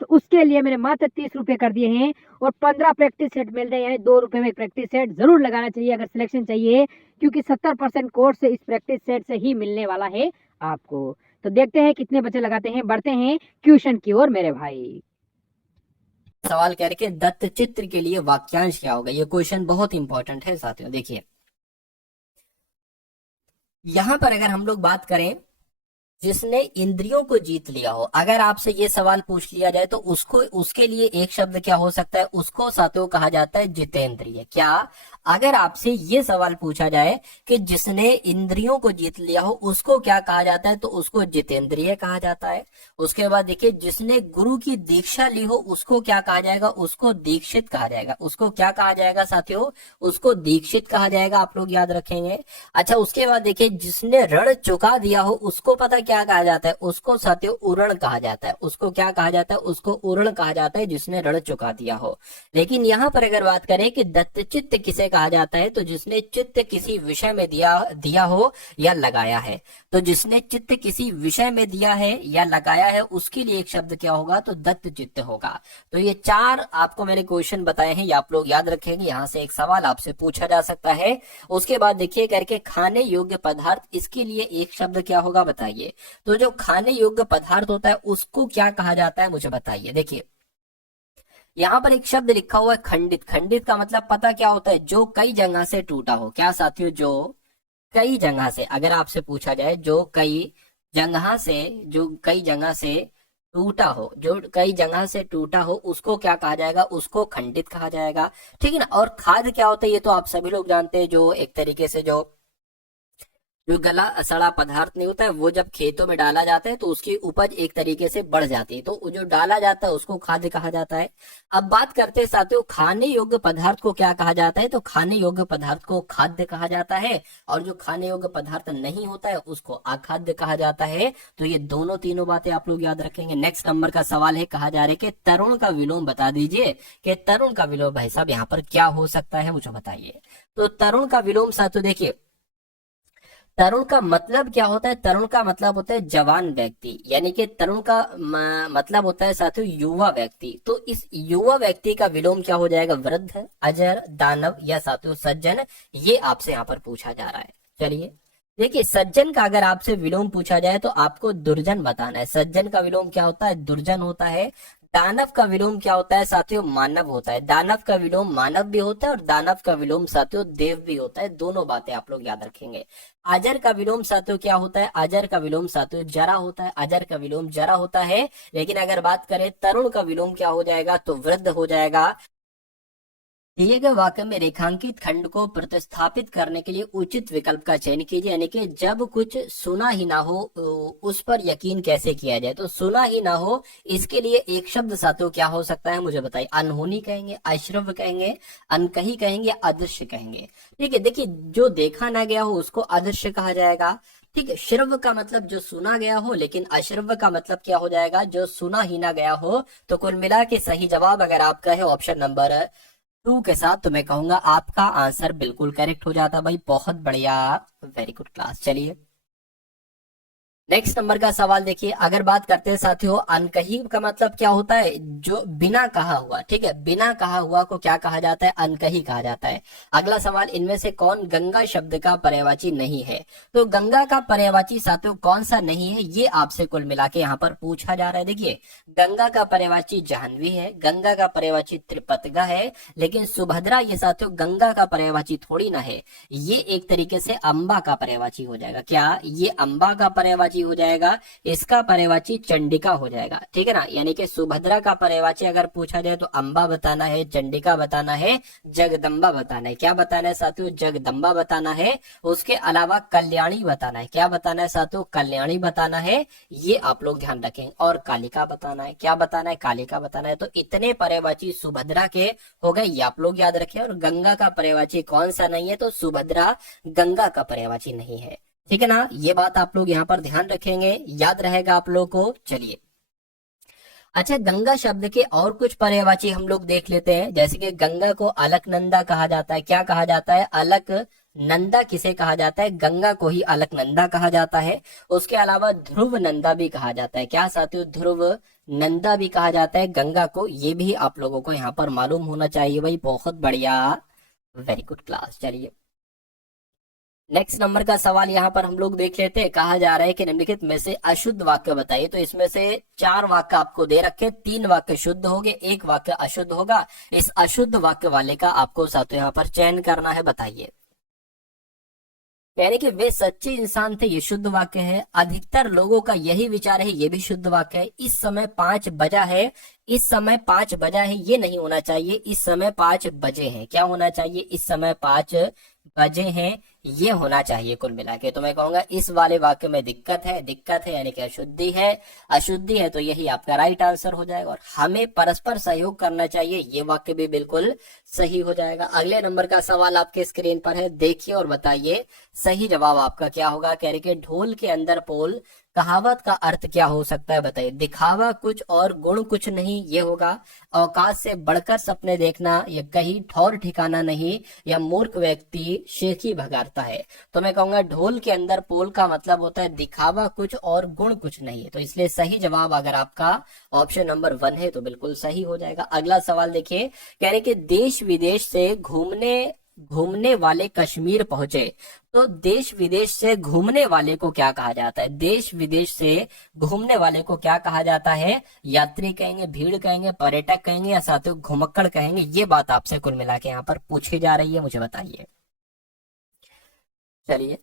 तो उसके लिए मैंने मात्र 30 रुपये कर दिए हैं। और 15 प्रैक्टिस सेट मिल रहे हैं, यानी 2 रुपये में प्रैक्टिस सेट जरूर लगाना चाहिए अगर सिलेक्शन चाहिए, क्योंकि 70% कोर्स इस प्रैक्टिस सेट से ही मिलने वाला है आपको। तो देखते हैं कितने बच्चे लगाते हैं, बढ़ते हैं क्वेश्चन की ओर मेरे भाई। सवाल करके दत्त चित्र के लिए वाक्यांश क्या होगा, ये क्वेश्चन बहुत इंपॉर्टेंट है साथियों। देखिए यहां पर अगर हम लोग बात करें, जिसने इंद्रियों को जीत लिया हो, अगर आपसे ये सवाल पूछ लिया जाए तो उसको, उसके लिए एक शब्द क्या हो सकता है, उसको साथियों कहा जाता है जितेंद्रिय। क्या, अगर आपसे ये सवाल पूछा जाए कि जिसने इंद्रियों को जीत लिया हो उसको क्या कहा जाता है, तो उसको जितेंद्रिय कहा जाता है। उसके बाद देखिए, जिसने गुरु की दीक्षा ली हो उसको क्या कहा जाएगा, उसको दीक्षित कहा जाएगा। उसको क्या कहा जाएगा साथियों, उसको दीक्षित कहा जाएगा, आप लोग याद रखेंगे। अच्छा, उसके बाद देखिए, जिसने ऋण चुका दिया हो उसको पता क्या कहा जाता है, उसको साथियों उऋण कहा जाता है। उसको क्या कहा जाता है, उसको उऋण कहा जाता है, जिसने ऋण चुका दिया हो। लेकिन यहाँ पर अगर बात करें कि दत्तचित्त किसे कहा जाता है? तो जिसने चित्त किसी विषय में दिया हो या लगाया है। तो जिसने चित्त किसी विषय में दिया है या लगाया है उसके लिए एक शब्द क्या होगा? तो दत्त चित्त होगा। तो ये 4 आपको मैंने क्वेश्चन बताए हैं, ये आप लोग याद रखेंगे। यहाँ से एक सवाल आपसे पूछा जा सकता है। उसके बाद देखिए करके खाने योग्य पदार्थ, इसके लिए एक शब्द क्या होगा बताइए? तो जो खाने योग्य पदार्थ होता है उसको क्या कहा जाता है मुझे बताइए। देखिए यहाँ पर एक शब्द लिखा हुआ है खंडित। खंडित का मतलब पता क्या होता है? जो कई जगह से टूटा हो। क्या साथियों? जो कई जगह से, अगर आपसे पूछा जाए जो कई जगह से टूटा हो, जो कई जगह से टूटा हो, उसको क्या कहा जाएगा? उसको खंडित कहा जाएगा। ठीक है ना। और खाद क्या होता है? ये तो आप सभी लोग जानते हैं। जो एक तरीके से जो गला सड़ा पदार्थ नहीं होता है, वो जब खेतों में डाला जाता है तो उसकी उपज एक तरीके से बढ़ जाती है, तो जो डाला जाता है उसको खाद्य कहा जाता है। अब बात करते हैं साथियों खाने योग्य पदार्थ को क्या कहा जाता है? तो खाने योग्य पदार्थ को खाद्य कहा जाता है, और जो खाने योग्य पदार्थ नहीं होता है उसको अखाद्य कहा जाता है। तो ये तीनों बातें आप लोग याद रखेंगे। नेक्स्ट नंबर का सवाल है, कहा जा रहा है कि तरुण का विलोम बता दीजिए कि तरुण का विलोम भाई साहब यहाँ पर क्या हो सकता है, मुझे बताइए। तो तरुण का विलोम साथियों देखिए, तरुण का मतलब क्या होता है? तरुण का मतलब होता है जवान व्यक्ति, यानी कि तरुण का मतलब होता है साथियों युवा व्यक्ति। तो इस युवा व्यक्ति का विलोम क्या हो जाएगा? वृद्ध, अजर, दानव या साथियों सज्जन। ये आपसे यहाँ पर पूछा जा रहा है। चलिए देखिए, सज्जन का अगर आपसे विलोम पूछा जाए तो आपको दुर्जन बताना है। सज्जन का विलोम क्या होता है? दुर्जन होता है। दानव का विलोम क्या होता है साथियों? मानव होता है। दानव का विलोम मानव भी होता है और दानव का विलोम साथियों देव भी होता है। दोनों बातें आप लोग याद रखेंगे। अजर का विलोम साथियों क्या होता है? अजर का विलोम साथियों जरा होता है। अजर का विलोम जरा होता है। लेकिन अगर बात करें तरुण का विलोम क्या हो जाएगा? तो वृद्ध हो जाएगा। दिए गए वाक्य में रेखांकित खंड को प्रतिस्थापित करने के लिए उचित विकल्प का चयन कीजिए। यानी कि जब कुछ सुना ही ना हो उस पर यकीन कैसे किया जाए? तो सुना ही ना हो, इसके लिए एक शब्द साथियों क्या हो सकता है मुझे बताइए। अनहोनी कहेंगे, अश्रव्य कहेंगे, अनकही कहेंगे, अदृश्य कहेंगे। ठीक है, देखिए जो देखा ना गया हो उसको अदृश्य कहा जाएगा। ठीक है, श्रव्य का मतलब जो सुना गया हो, लेकिन अश्रव्य का मतलब क्या हो जाएगा? जो सुना ही ना गया हो। तो कुल मिला के सही जवाब अगर आपका है ऑप्शन नंबर 2 के साथ, तो मैं कहूंगा आपका आंसर बिल्कुल करेक्ट हो जाता भाई। बहुत बढ़िया, वेरी गुड क्लास। चलिए नेक्स्ट नंबर का सवाल देखिए, अगर बात करते हैं साथियों अनकही का मतलब क्या होता है? जो बिना कहा हुआ। ठीक है, बिना कहा हुआ को क्या कहा जाता है? अनकही कहा जाता है। अगला सवाल, इनमें से कौन गंगा शब्द का पर्यायवाची नहीं है? तो गंगा का पर्यायवाची साथियों कौन सा नहीं है, ये आपसे कुल मिला के यहाँ पर पूछा जा रहा है। देखिए गंगा का पर्यायवाची जाह्नवी है, गंगा का पर्यायवाची त्रिपतगा है, लेकिन सुभद्रा ये साथियों गंगा का पर्यायवाची थोड़ी ना है। ये एक तरीके से अंबा का पर्यायवाची हो जाएगा। क्या ये अंबा का पर्यायवाची हो जाएगा? इसका पर्यायवाची चंडिका हो जाएगा। ठीक है ना। यानी कि सुभद्रा का पर्यायवाची अगर पूछा जाए तो अंबा बताना है, चंडिका बताना है, जगदम्बा बताना है। क्या बताना है साथियों? जगदम्बा बताना है। उसके अलावा कल्याणी बताना है। क्या बताना है साथियों? कल्याणी बताना है। ये आप लोग ध्यान रखें। और कालिका बताना है। क्या बताना है? कालिका बताना है। तो इतने पर्यायवाची सुभद्रा के हो गए, ये आप लोग याद रखें। और गंगा का पर्यायवाची कौन सा नहीं है? तो सुभद्रा गंगा का पर्यायवाची नहीं है। ठीक है ना, ये बात आप लोग यहाँ पर ध्यान रखेंगे, याद रहेगा आप लोग को। चलिए अच्छा, गंगा शब्द के और कुछ पर्यायवाची हम लोग देख लेते हैं। जैसे कि गंगा को अलकनंदा कहा जाता है। क्या कहा जाता है? अलकनंदा किसे कहा जाता है? गंगा को ही अलकनंदा कहा जाता है। उसके अलावा ध्रुव नंदा भी कहा जाता है। क्या साथियों? ध्रुव नंदा भी कहा जाता है गंगा को। ये भी आप लोगों को यहाँ पर मालूम होना चाहिए भाई। बहुत बढ़िया, वेरी गुड क्लास। चलिए नेक्स्ट नंबर का सवाल यहाँ पर हम लोग देख लेते हैं। कहा जा रहा है कि निम्नलिखित में से अशुद्ध वाक्य बताइए। तो इसमें से 4 वाक्य आपको दे रखे, 3 वाक्य शुद्ध होंगे, 1 वाक्य अशुद्ध होगा। इस अशुद्ध वाक्य वाले का आपको साथियों यहाँ पर चयन करना है। बताइए, यानी कि वे सच्चे इंसान थे, ये शुद्ध वाक्य है। अधिकतर लोगों का यही विचार है, ये भी शुद्ध वाक्य है। इस समय 5 बजा है, इस समय 5 बजा है, ये नहीं होना चाहिए। इस समय 5 बजे हैं। क्या होना चाहिए? इस समय 5 बजे हैं, ये होना चाहिए कुल मिला के। तो मैं कहूंगा इस वाले वाक्य में दिक्कत है यानी कि अशुद्धि है। अशुद्धि है तो यही आपका राइट आंसर हो जाएगा। और हमें परस्पर सहयोग करना चाहिए, ये वाक्य भी बिल्कुल सही हो जाएगा। अगले नंबर का सवाल आपके स्क्रीन पर है, देखिए और बताइए सही जवाब आपका क्या होगा। कह रहे कि ढोल के अंदर पोल कहावत का अर्थ क्या हो सकता है बताइए। दिखावा कुछ और गुण कुछ नहीं, ये होगा। औकात से बढ़कर सपने देखना, या कहीं ठौर ठिकाना नहीं, या मूर्ख व्यक्ति शेखी भगाता है। तो मैं कहूंगा ढोल के अंदर पोल का मतलब होता है दिखावा कुछ और गुण कुछ नहीं। तो इसलिए सही जवाब अगर आपका ऑप्शन नंबर 1 है तो बिल्कुल सही हो जाएगा। अगला सवाल देखिए, कह रहे कि देश विदेश से घूमने घूमने वाले कश्मीर पहुंचे। तो देश विदेश से घूमने वाले को क्या कहा जाता है? देश विदेश से घूमने वाले को क्या कहा जाता है? यात्री कहेंगे, भीड़ कहेंगे, पर्यटक कहेंगे, या साथियों घुमक्कड़ कहेंगे? ये बात आपसे कुल मिला के यहाँ पर पूछी जा रही है, मुझे बताइए। चलिए,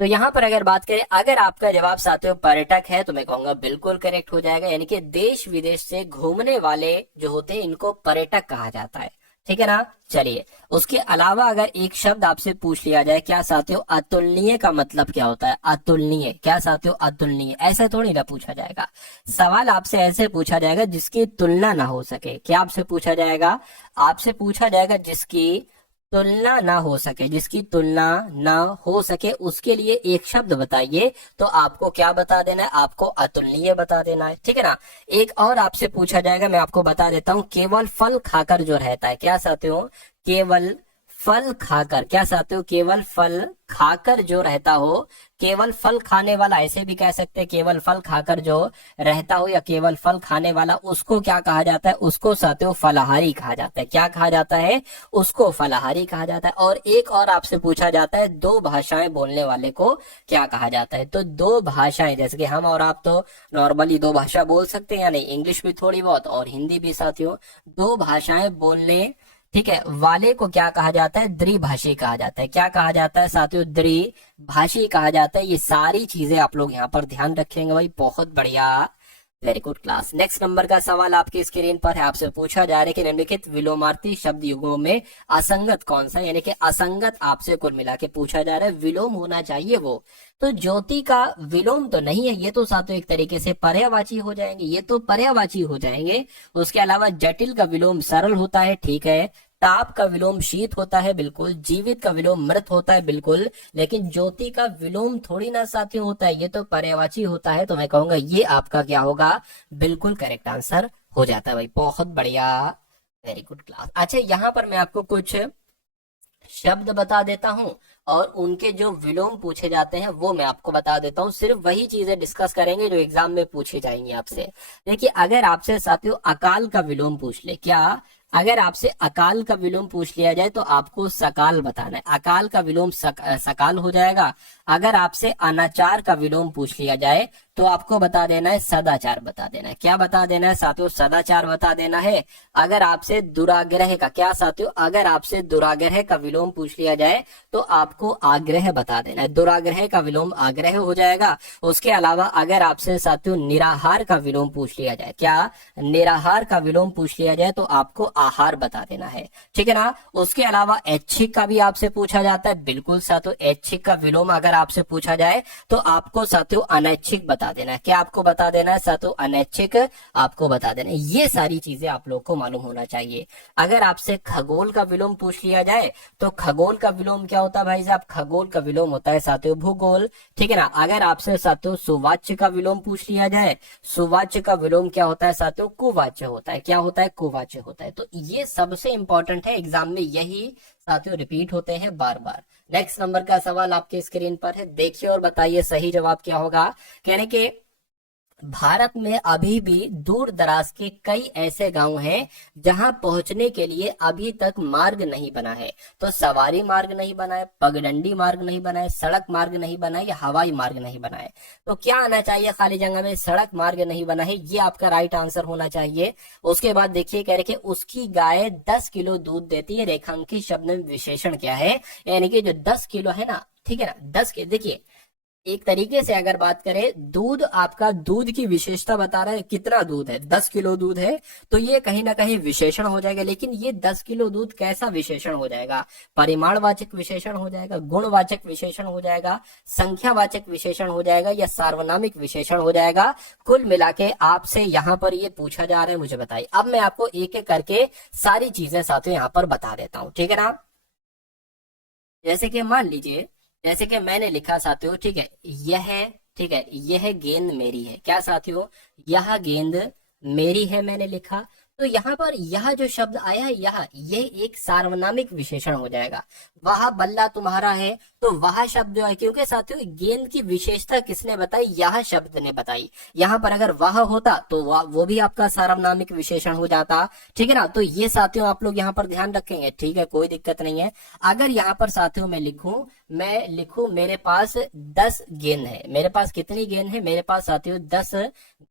तो यहाँ पर अगर बात करें, अगर आपका जवाब साथियों पर्यटक है तो मैं कहूंगा बिल्कुल करेक्ट हो जाएगा। यानी कि देश विदेश से घूमने वाले जो होते हैं इनको पर्यटक कहा जाता है, ठीक है ना। चलिए, उसके अलावा अगर एक शब्द आपसे पूछ लिया जाए, क्या साथियों अतुलनीय का मतलब क्या होता है? अतुलनीय, क्या साथियों अतुलनीय? ऐसा थोड़ी ना पूछा जाएगा। सवाल आपसे ऐसे पूछा जाएगा जिसकी तुलना ना हो सके। क्या आपसे पूछा जाएगा? आपसे पूछा जाएगा जिसकी तुलना ना हो सके, जिसकी तुलना ना हो सके उसके लिए एक शब्द बताइए। तो आपको क्या बता देना है? आपको अतुलनीय बता देना है, ठीक है ना। एक और आपसे पूछा जाएगा, मैं आपको बता देता हूं, केवल फल खाकर जो रहता है। क्या साथियों? केवल फल खाकर। क्या साथियों? केवल फल खाकर जो रहता हो, केवल फल खाने वाला, ऐसे भी कह सकते हैं केवल फल खाकर जो रहता हो, या केवल फल खाने वाला, उसको क्या कहा जाता है? उसको साथियों फलाहारी कहा जाता है। क्या कहा जाता है? उसको फलाहारी कहा जाता है। और एक और आपसे पूछा जाता है, दो भाषाएं बोलने वाले को क्या कहा जाता है? तो दो भाषाएं, जैसे कि हम और आप तो नॉर्मली दो भाषा बोल सकते हैं, या नहीं, इंग्लिश भी थोड़ी बहुत और हिंदी भी साथियों। दो भाषाएं बोलने, ठीक है, वाले को क्या कहा जाता है? द्विभाषी कहा जाता है। क्या कहा जाता है साथियों? द्विभाषी कहा जाता है। ये सारी चीजें आप लोग यहाँ पर ध्यान रखेंगे भाई, बहुत बढ़िया, very good class. Next number का सवाल आपकी स्क्रीन पर है, आपसे पूछा जा रहा है कि निम्नलिखित विलोमार्थी शब्द युगों में असंगत कौन सा है? यानी कि असंगत आपसे कुल मिला के पूछा जा रहा है, विलोम होना चाहिए वो। तो ज्योति का विलोम तो नहीं है, ये तो साथियों एक तरीके से पर्यायवाची हो जाएंगे, ये तो पर्यायवाची हो जाएंगे। उसके अलावा जटिल का विलोम सरल होता है, ठीक है। ताप का विलोम शीत होता है, बिल्कुल। जीवित का विलोम मृत होता है, बिल्कुल। लेकिन ज्योति का विलोम थोड़ी ना साथियों होता है, ये तो पर्यायवाची होता है। तो मैं कहूंगा ये आपका क्या होगा? बिल्कुल करेक्ट आंसर हो जाता है भाई, बहुत बढ़िया, वेरी गुड क्लास। अच्छा, यहाँ पर मैं आपको कुछ शब्द बता देता हूं और उनके जो विलोम पूछे जाते हैं वो मैं आपको बता देता हूं। सिर्फ वही चीजें डिस्कस करेंगे जो एग्जाम में पूछी जाएंगी आपसे। देखिए, अगर आपसे साथियों अकाल का विलोम पूछ ले, क्या अगर आपसे अकाल का विलोम पूछ लिया जाए तो आपको सकाल बताना है। अकाल का विलोम सकाल हो जाएगा। अगर आपसे अनाचार का विलोम पूछ लिया जाए तो आपको बता देना है सदाचार बता देना है। क्या बता देना है साथियों? सदाचार बता देना है। अगर आपसे दुराग्रह का, क्या साथियों? अगर आपसे दुराग्रह का विलोम पूछ लिया जाए तो आपको आग्रह बता देना है। दुराग्रह का विलोम आग्रह हो जाएगा। उसके अलावा अगर आपसे साथियों निराहार का विलोम पूछ लिया जाए, क्या निराहार का विलोम पूछ लिया जाए तो आपको आहार बता देना है, ठीक है ना। उसके अलावा ऐच्छिक का भी आपसे पूछा जाता है, बिल्कुल साथियों। ऐच्छिक का विलोम अगर आपसे पूछा जाए तो आपको साथियों अनैच्छिक बता देना है। क्या आपको बता देना है साथियों? अनैच्छिक आपको बता देना है। ये सारी चीजें आप लोग को मालूम होना चाहिए। अगर आपसे खगोल का विलोम पूछ लिया जाए तो खगोल का विलोम क्या होता है भाई साहब? खगोल का विलोम होता है साथियों भूगोल, ठीक है ना। अगर आपसे साथियों सुवाच्य का विलोम पूछ लिया जाए, सुवाच्य का विलोम क्या होता है साथियों? कुवाच्य होता है। क्या होता है? कुवाच्य होता है। तो ये सबसे इंपॉर्टेंट है, एग्जाम में यही साथियों रिपीट होते हैं बार बार। नेक्स्ट नंबर का सवाल आपके स्क्रीन पर है, देखिए और बताइए सही जवाब क्या होगा। कहने के भारत में अभी भी दूर दराज के कई ऐसे गांव हैं जहां पहुंचने के लिए अभी तक मार्ग नहीं बना है। तो सवारी मार्ग नहीं बना है, पगडंडी मार्ग नहीं बना है, सड़क मार्ग नहीं बना है, या हवाई मार्ग नहीं बना है। तो क्या आना चाहिए खाली जगह में? सड़क मार्ग नहीं बना है, ये आपका राइट आंसर होना चाहिए। उसके बाद देखिए, कह रहे कि उसकी गाय 10 किलो दूध देती है, रेखांकित शब्द में विशेषण क्या है? यानी कि जो 10 किलो है ना, ठीक है ना, 10 के, देखिए एक तरीके से अगर बात करें, दूध आपका, दूध की विशेषता बता रहा है कितना दूध है, 10 किलो दूध है, तो ये कहीं ना कहीं विशेषण हो जाएगा। लेकिन ये 10 किलो दूध कैसा विशेषण हो जाएगा? परिमाणवाचक विशेषण हो जाएगा, गुणवाचक विशेषण हो जाएगा, संख्यावाचक विशेषण हो जाएगा, या सार्वनामिक विशेषण हो जाएगा? कुल मिला के आपसे यहाँ पर ये पूछा जा रहा है, मुझे बताइए। अब मैं आपको एक एक करके सारी चीजें साथियों यहाँ पर बता देता हूँ, ठीक है ना। जैसे कि मान लीजिए, जैसे कि मैंने लिखा साथियों, ठीक है, ठीक है, यह गेंद मेरी है। क्या साथियों, यह गेंद मेरी है मैंने लिखा। तो यहाँ पर यह जो शब्द आया, ये एक सार्वनामिक विशेषण हो जाएगा। वह बल्ला तुम्हारा है, तो वह शब्द जो है, क्योंकि साथियों गेंद की विशेषता किसने बताई, यह शब्द ने बताई। यहाँ पर अगर वह होता तो वो भी आपका सार्वनामिक विशेषण हो जाता, ठीक है ना। तो ये साथियों आप लोग यहाँ पर ध्यान रखेंगे, ठीक है, कोई दिक्कत नहीं है। अगर यहाँ पर साथियों मैं लिखूं मेरे पास 10 गेंद है, मेरे पास कितनी गेंद है, मेरे पास साथियों 10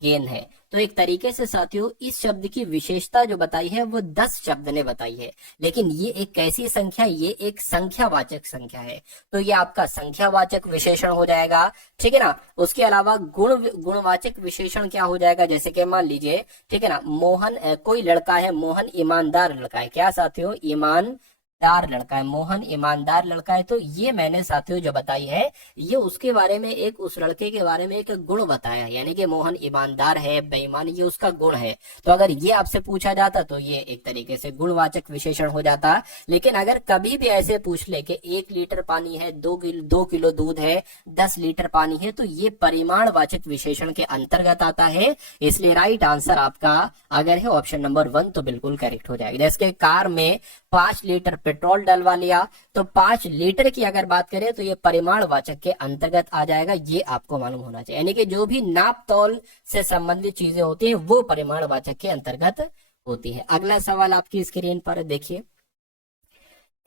गेंद है। तो एक तरीके से साथियों इस शब्द की विशेषता जो बताई है वो 10 शब्द ने बताई है, लेकिन ये एक कैसी संख्या, ये एक संख्यावाचक संख्या है, तो ये आपका संख्यावाचक विशेषण हो जाएगा, ठीक है ना। उसके अलावा गुणवाचक विशेषण क्या हो जाएगा, जैसे कि मान लीजिए, ठीक है ना, मोहन कोई लड़का है, मोहन ईमानदार लड़का है। क्या साथियों, ईमानदार लड़का है, मोहन ईमानदार लड़का है। तो ये मैंने साथियों जो बताई है, ये उसके बारे में उस लड़के के बारे में एक गुण बताया, यानी कि मोहन ईमानदार है, बेईमान, ये उसका गुण है। तो अगर ये आपसे पूछा जाता तो ये एक तरीके से गुणवाचक विशेषण हो जाता। लेकिन अगर कभी भी ऐसे पूछ ले कि 1 लीटर पानी है, 2 किलो दूध है, 10 लीटर पानी है, तो ये परिमाणवाचक विशेषण के अंतर्गत आता है। इसलिए राइट आंसर आपका अगर है ऑप्शन नंबर 1 तो बिल्कुल करेक्ट हो जाएगा। जैसे कार में 5 लीटर पेट्रोल डलवा लिया, तो 5 लीटर की अगर बात करें तो ये परिमाणवाचक के अंतर्गत आ जाएगा, ये आपको मालूम होना चाहिए। यानी कि जो भी नाप तौल से संबंधित चीजें होती हैं वो परिमाणवाचक के अंतर्गत होती है। अगला सवाल आपकी स्क्रीन पर देखिए,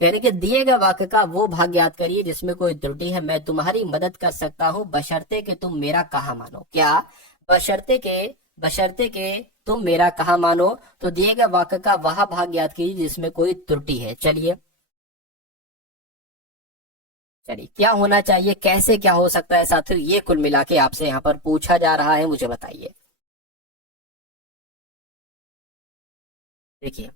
कह रहे कि दिए गए वाक्य का वो भाग याद करिए जिसमें कोई त्रुटि है। मैं तुम्हारी मदद कर सकता हूँ बशर्ते कि तुम मेरा कहा मानो। क्या, बशर्ते के तुम मेरा कहा मानो। तो दिए गए वाक्य का वह भाग याद कीजिए जिसमें कोई त्रुटि है। चलिए क्या होना चाहिए, कैसे क्या हो सकता है साथियों, ये कुल मिला के आपसे यहाँ पर पूछा जा रहा है, मुझे बताइए। देखिए,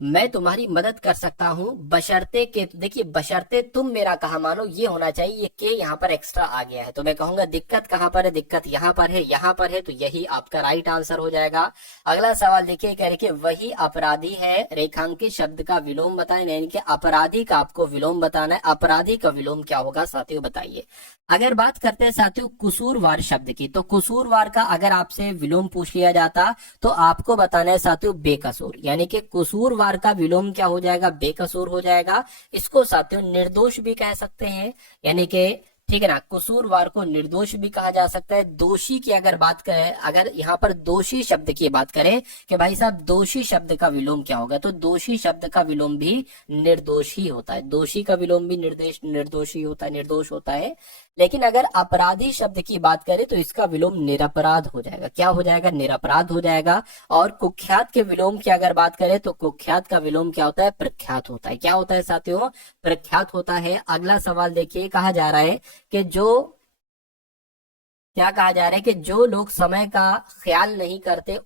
मैं तुम्हारी मदद कर सकता हूं बशर्ते के, तो देखिए बशर्ते तुम मेरा कहा मानो, ये होना चाहिए, ये के यहाँ पर एक्स्ट्रा आ गया है। तो मैं कहूंगा दिक्कत कहां पर है, दिक्कत यहाँ पर है, यहाँ पर है, तो यही आपका राइट आंसर हो जाएगा। अगला सवाल देखिए, कह रहे कि वही अपराधी है, रेखांकित शब्द का विलोम बताएं, यानी कि अपराधी का आपको विलोम बताना है। अपराधी का विलोम क्या होगा साथियों, बताइए। अगर बात करते हैं साथियों कसूरवार शब्द की, तो कसूरवार का अगर आपसे विलोम पूछ लिया जाता तो आपको बताना है साथियों बेकसूर, यानी कि कसूरवार का विलोम क्या हो जाएगा, बेकसूर हो जाएगा। इसको साथियों निर्दोष भी कह सकते हैं, यानी कि ठीक है ना, कसूरवार को निर्दोष भी कहा जा सकता है। दोषी की अगर बात करें, अगर यहाँ पर दोषी शब्द की बात करें कि भाई साहब दोषी शब्द का विलोम क्या होगा, तो दोषी शब्द का विलोम भी निर्दोष ही होता है। दोषी का विलोम भी निर्दोषी होता है, निर्दोष होता है। लेकिन अगर अपराधी शब्द की बात करें तो इसका विलोम निरपराध हो जाएगा। क्या हो जाएगा, निरपराध हो जाएगा। और कुख्यात के विलोम की अगर बात करें तो कुख्यात का विलोम क्या होता है, प्रख्यात होता है। क्या होता है साथियों, प्रख्यात होता है। अगला सवाल देखिए, कहा जा रहा है कि क्या कहा जा रहा है कि जो लोग समय का ख्याल नहीं करते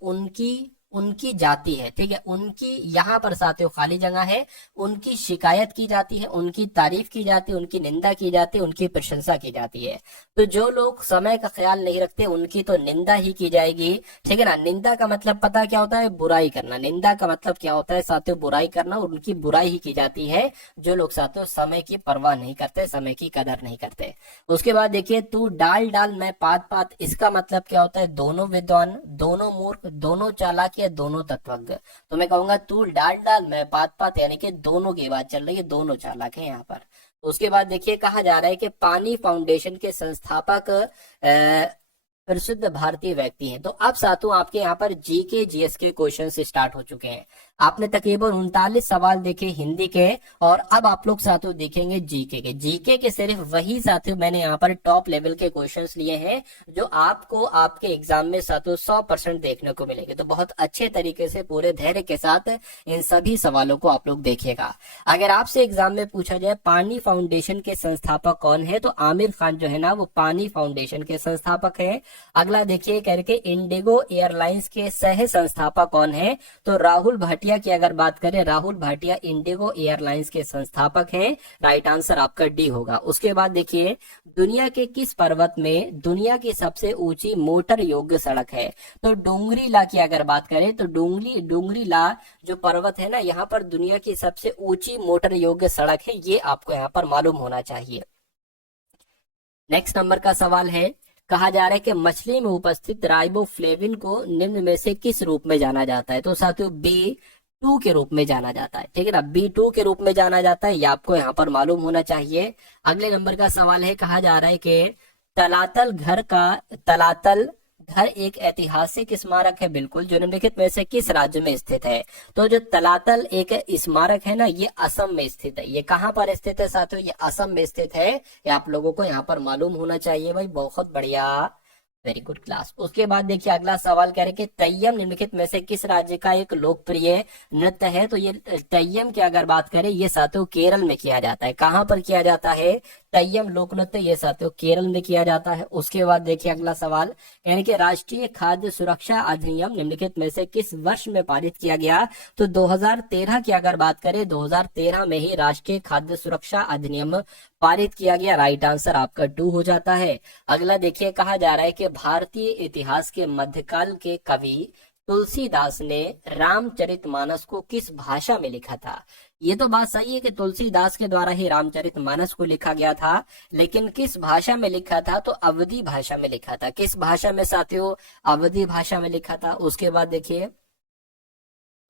उनकी जाती है, ठीक है, उनकी, यहाँ पर साथियों खाली जगह है, उनकी शिकायत की जाती है, उनकी तारीफ की जाती है, उनकी निंदा की जाती है, उनकी प्रशंसा की जाती है। तो जो लोग समय का ख्याल नहीं रखते उनकी तो निंदा ही की जाएगी, ठीक है ना। निंदा का मतलब पता क्या होता है, बुराई करना। निंदा का मतलब क्या होता है साथियों, बुराई करना, और उनकी बुराई ही की जाती है जो लोग साथियों समय की परवाह नहीं करते, समय की कदर नहीं करते। उसके बाद देखिए, तू डाल डाल मैं पात पात, इसका मतलब क्या होता है, दोनों विद्वान, दोनों मूर्ख, दोनों चालाक, दोनों तत्वज्ञ। तो मैं कहूंगा तू डाल डाल मैं पात पात, यानी कि दोनों की बात चल रही है, दोनों चालाक है यहाँ पर। उसके बाद देखिए, कहा जा रहा है कि पानी फाउंडेशन के संस्थापक प्रसिद्ध भारतीय व्यक्ति हैं। तो अब साथियों आपके यहाँ पर जीके जीएस के क्वेश्चन स्टार्ट हो चुके हैं। आपने तकरीबन 39 सवाल देखे हिंदी के, और अब आप लोग साथियों देखेंगे जीके के। जीके के सिर्फ वही साथियों मैंने यहाँ पर टॉप लेवल के क्वेश्चंस लिए हैं जो आपको आपके एग्जाम में साथियों 100% देखने को मिलेंगे। तो बहुत अच्छे तरीके से पूरे धैर्य के साथ इन सभी सवालों को आप लोग देखिएगा। अगर आपसे एग्जाम में पूछा जाए पानी फाउंडेशन के संस्थापक कौन है, तो आमिर खान जो है ना वो पानी फाउंडेशन के संस्थापक है। अगला देखिए, करके इंडिगो एयरलाइंस के सह संस्थापक कौन है, तो राहुल भाटिया की अगर बात करें, राहुल भाटिया इंडिगो एयरलाइंस के संस्थापक हैं। राइट आंसर आपका डी होगा। उसके बाद देखिए, दुनिया के किस पर्वत में दुनिया की सबसे ऊंची मोटर योग्य सड़क है, तो डोंगरीला की अगर बात करें तो डोंगरीला जो पर्वत है ना, यहाँ पर दुनिया की सबसे ऊंची मोटर योग्य सड़क है, ये आपको यहाँ पर मालूम होना चाहिए। नेक्स्ट नंबर का सवाल है, कहा जा रहा है कि मछली में उपस्थित राइबोफ्लेविन को निम्न में से किस रूप में जाना जाता है? तो साथियों B2 के रूप में जाना जाता है, ठीक है ना, B2 के रूप में जाना जाता है, ये आपको यहाँ पर मालूम होना चाहिए। अगले नंबर का सवाल है, कहा जा रहा है कि तलातल घर एक ऐतिहासिक स्मारक है, बिल्कुल, जो निम्नलिखित में से किस राज्य में स्थित है? तो जो तलातल एक स्मारक है ना, ये असम में स्थित है। ये कहाँ पर स्थित है साथियों? ये असम में स्थित है, ये आप लोगों को यहाँ पर मालूम होना चाहिए भाई। बहुत बढ़िया, वेरी गुड क्लास। उसके बाद देखिए अगला सवाल कह रहे कि तैयम निम्नलिखित में से किस राज्य का एक लोकप्रिय नृत्य है? तो ये तैयम की अगर बात करें, ये साथियों केरल में किया जाता है। कहाँ पर किया जाता है तैयम लोक नृत्य? ये साथियों केरल में किया जाता है। उसके बाद देखिए अगला सवाल, यानी कि राष्ट्रीय खाद्य सुरक्षा अधिनियम निम्नलिखित में से किस वर्ष में पारित किया गया? तो 2013 की अगर बात करें, 2013 में ही राष्ट्रीय खाद्य सुरक्षा अधिनियम पारित किया गया। राइट आंसर आपका 2 हो जाता है। अगला देखिए, कहा जा रहा है कि भारतीय इतिहास के मध्यकाल के कवि तुलसीदास ने रामचरितमानस को किस भाषा में लिखा था? ये तो बात सही है कि तुलसीदास के द्वारा ही रामचरितमानस को लिखा गया था, लेकिन किस भाषा में लिखा था? तो अवधी भाषा में लिखा था। किस भाषा में साथियों? अवधी भाषा में लिखा था। उसके बाद देखिए,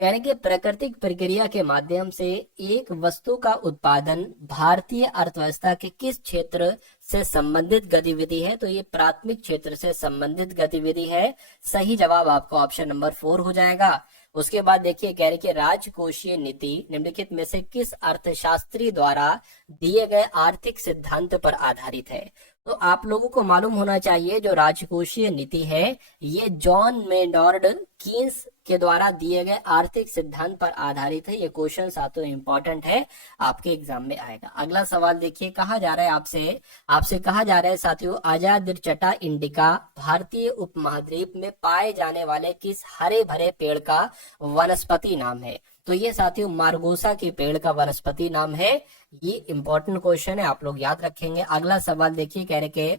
यानी कि प्राकृतिक प्रक्रिया के माध्यम से एक वस्तु का उत्पादन भारतीय अर्थव्यवस्था के किस क्षेत्र से संबंधित गतिविधि है? तो ये प्राथमिक क्षेत्र से संबंधित गतिविधि है। सही जवाब आपका ऑप्शन नंबर 4 हो जाएगा। उसके बाद देखिए, कह रहे कि राजकोषीय नीति निम्नलिखित में से किस अर्थशास्त्री द्वारा दिए गए आर्थिक सिद्धांत पर आधारित है? तो आप लोगों को मालूम होना चाहिए, जो राजकोषीय नीति है ये जॉन मेनॉर्ड कीन्स के द्वारा दिए गए आर्थिक सिद्धांत पर आधारित है। ये क्वेश्चन साथों इंपॉर्टेंट है, आपके एग्जाम में आएगा। अगला सवाल देखिए, कहा जा रहा है आपसे कहा जा रहा है साथियों, अजादिरचटा इंडिका भारतीय उपमहाद्वीप में पाए जाने वाले किस हरे भरे पेड़ का वनस्पति नाम है? तो ये साथियों मार्गोसा के पेड़ का वनस्पति नाम है। ये इंपॉर्टेंट क्वेश्चन है, आप लोग याद रखेंगे। अगला सवाल देखिए, कह रहे के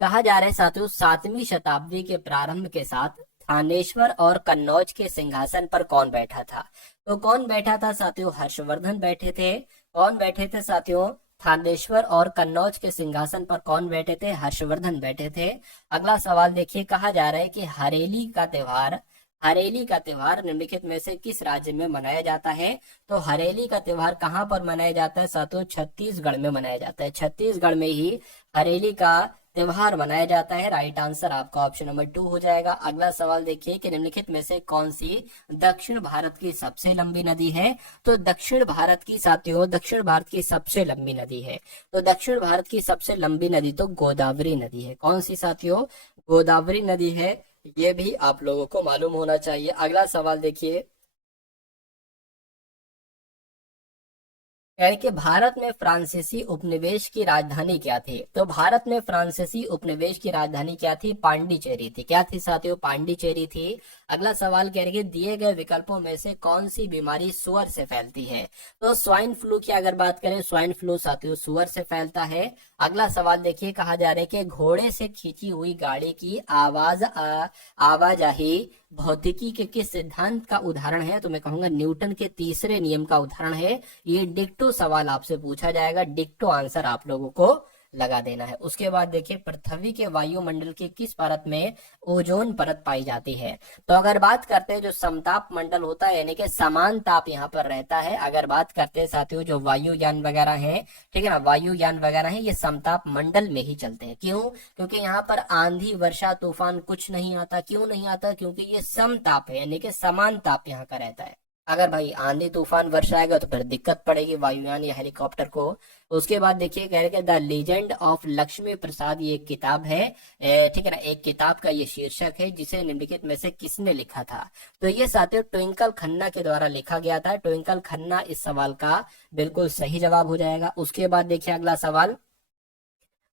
कहा जा रहा है साथियों, 7वीं शताब्दी के प्रारंभ के साथ थानेश्वर और कन्नौज के सिंहासन पर कौन बैठा था? तो कौन बैठा था साथियों? हर्षवर्धन बैठे थे। कौन बैठे थे साथियों? थानेश्वर और कन्नौज के सिंहासन पर कौन बैठे थे? हर्षवर्धन बैठे थे। अगला सवाल देखिए, कहा जा रहा है कि हरेली का त्योहार निम्नलिखित में से किस राज्य में मनाया जाता है? तो हरेली का त्योहार कहाँ पर मनाया जाता है साथियों? छत्तीसगढ़ में मनाया जाता है। छत्तीसगढ़ में ही हरेली का त्योहार मनाया जाता है। राइट आंसर आपका ऑप्शन नंबर 2 हो जाएगा। अगला सवाल देखिए कि निम्नलिखित में से कौन सी दक्षिण भारत की सबसे लंबी नदी है? तो दक्षिण भारत की साथियों, दक्षिण भारत की सबसे लंबी नदी है, तो दक्षिण भारत की सबसे लंबी नदी तो गोदावरी नदी है। कौन सी साथियों? गोदावरी नदी है। ये भी आप लोगों को मालूम होना चाहिए। अगला सवाल देखिए, यानी कि भारत में फ्रांसीसी उपनिवेश की राजधानी क्या थी? तो भारत में फ्रांसीसी उपनिवेश की राजधानी क्या थी? पांडिचेरी थी। क्या थी साथियों? पांडिचेरी थी। अगला सवाल कह रहे कि दिए गए विकल्पों में से कौन सी बीमारी सुअर से फैलती है? तो स्वाइन फ्लू की अगर बात करें, स्वाइन फ्लू साथियों सुअर से फैलता है। अगला सवाल देखिए, कहा जा रहा है कि घोड़े से खींची हुई गाड़ी की आवाजाही भौतिकी के किस सिद्धांत का उदाहरण है? तो मैं कहूंगा न्यूटन के तीसरे नियम का उदाहरण है। ये डिक्टो सवाल आपसे पूछा जाएगा, डिक्टो आंसर आप लोगों को लगा देना है। उसके बाद देखिए, पृथ्वी के वायुमंडल की किस परत में ओजोन परत पाई जाती है? तो अगर बात करते हैं जो समताप मंडल होता है, यानी कि समान ताप यहाँ पर रहता है। अगर बात करते हैं साथियों जो वायुयान वगैरह है, ठीक है ना, वायुयान वगैरह है, ये समताप मंडल में ही चलते हैं। क्यों? क्योंकि यहाँ पर आंधी वर्षा तूफान कुछ नहीं आता। क्यों नहीं आता? क्योंकि ये समताप है, यानी कि समान ताप यहाँ का रहता है। अगर भाई आंधी तूफान वर्षा आएगा तो फिर दिक्कत पड़ेगी वायुयान या हेलीकॉप्टर को। उसके बाद देखिए, कह रहे द लीजेंड ऑफ लक्ष्मी प्रसाद, ये एक किताब है, ठीक है ना, एक किताब का ये शीर्षक है, जिसे निम्नलिखित में से किसने लिखा था? तो ये साथियों ट्विंकल खन्ना के द्वारा लिखा गया था। ट्विंकल खन्ना इस सवाल का बिल्कुल सही जवाब हो जाएगा। उसके बाद देखिए अगला सवाल,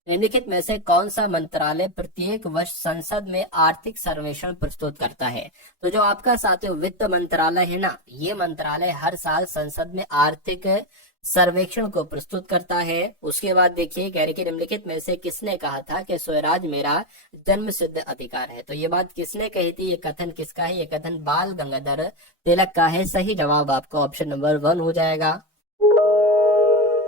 निम्नलिखित में से कौन सा मंत्रालय प्रत्येक वर्ष संसद में आर्थिक सर्वेक्षण प्रस्तुत करता है? तो जो आपका साथियों वित्त मंत्रालय है ना, ये मंत्रालय हर साल संसद में आर्थिक सर्वेक्षण को प्रस्तुत करता है। उसके बाद देखिए, कह रहे कि निम्नलिखित में से किसने कहा था कि स्वराज मेरा जन्म सिद्ध अधिकार है? तो ये बात किसने कही थी? ये कथन किसका है? ये कथन बाल गंगाधर तिलक का है। सही जवाब आपका ऑप्शन नंबर 1 हो जाएगा।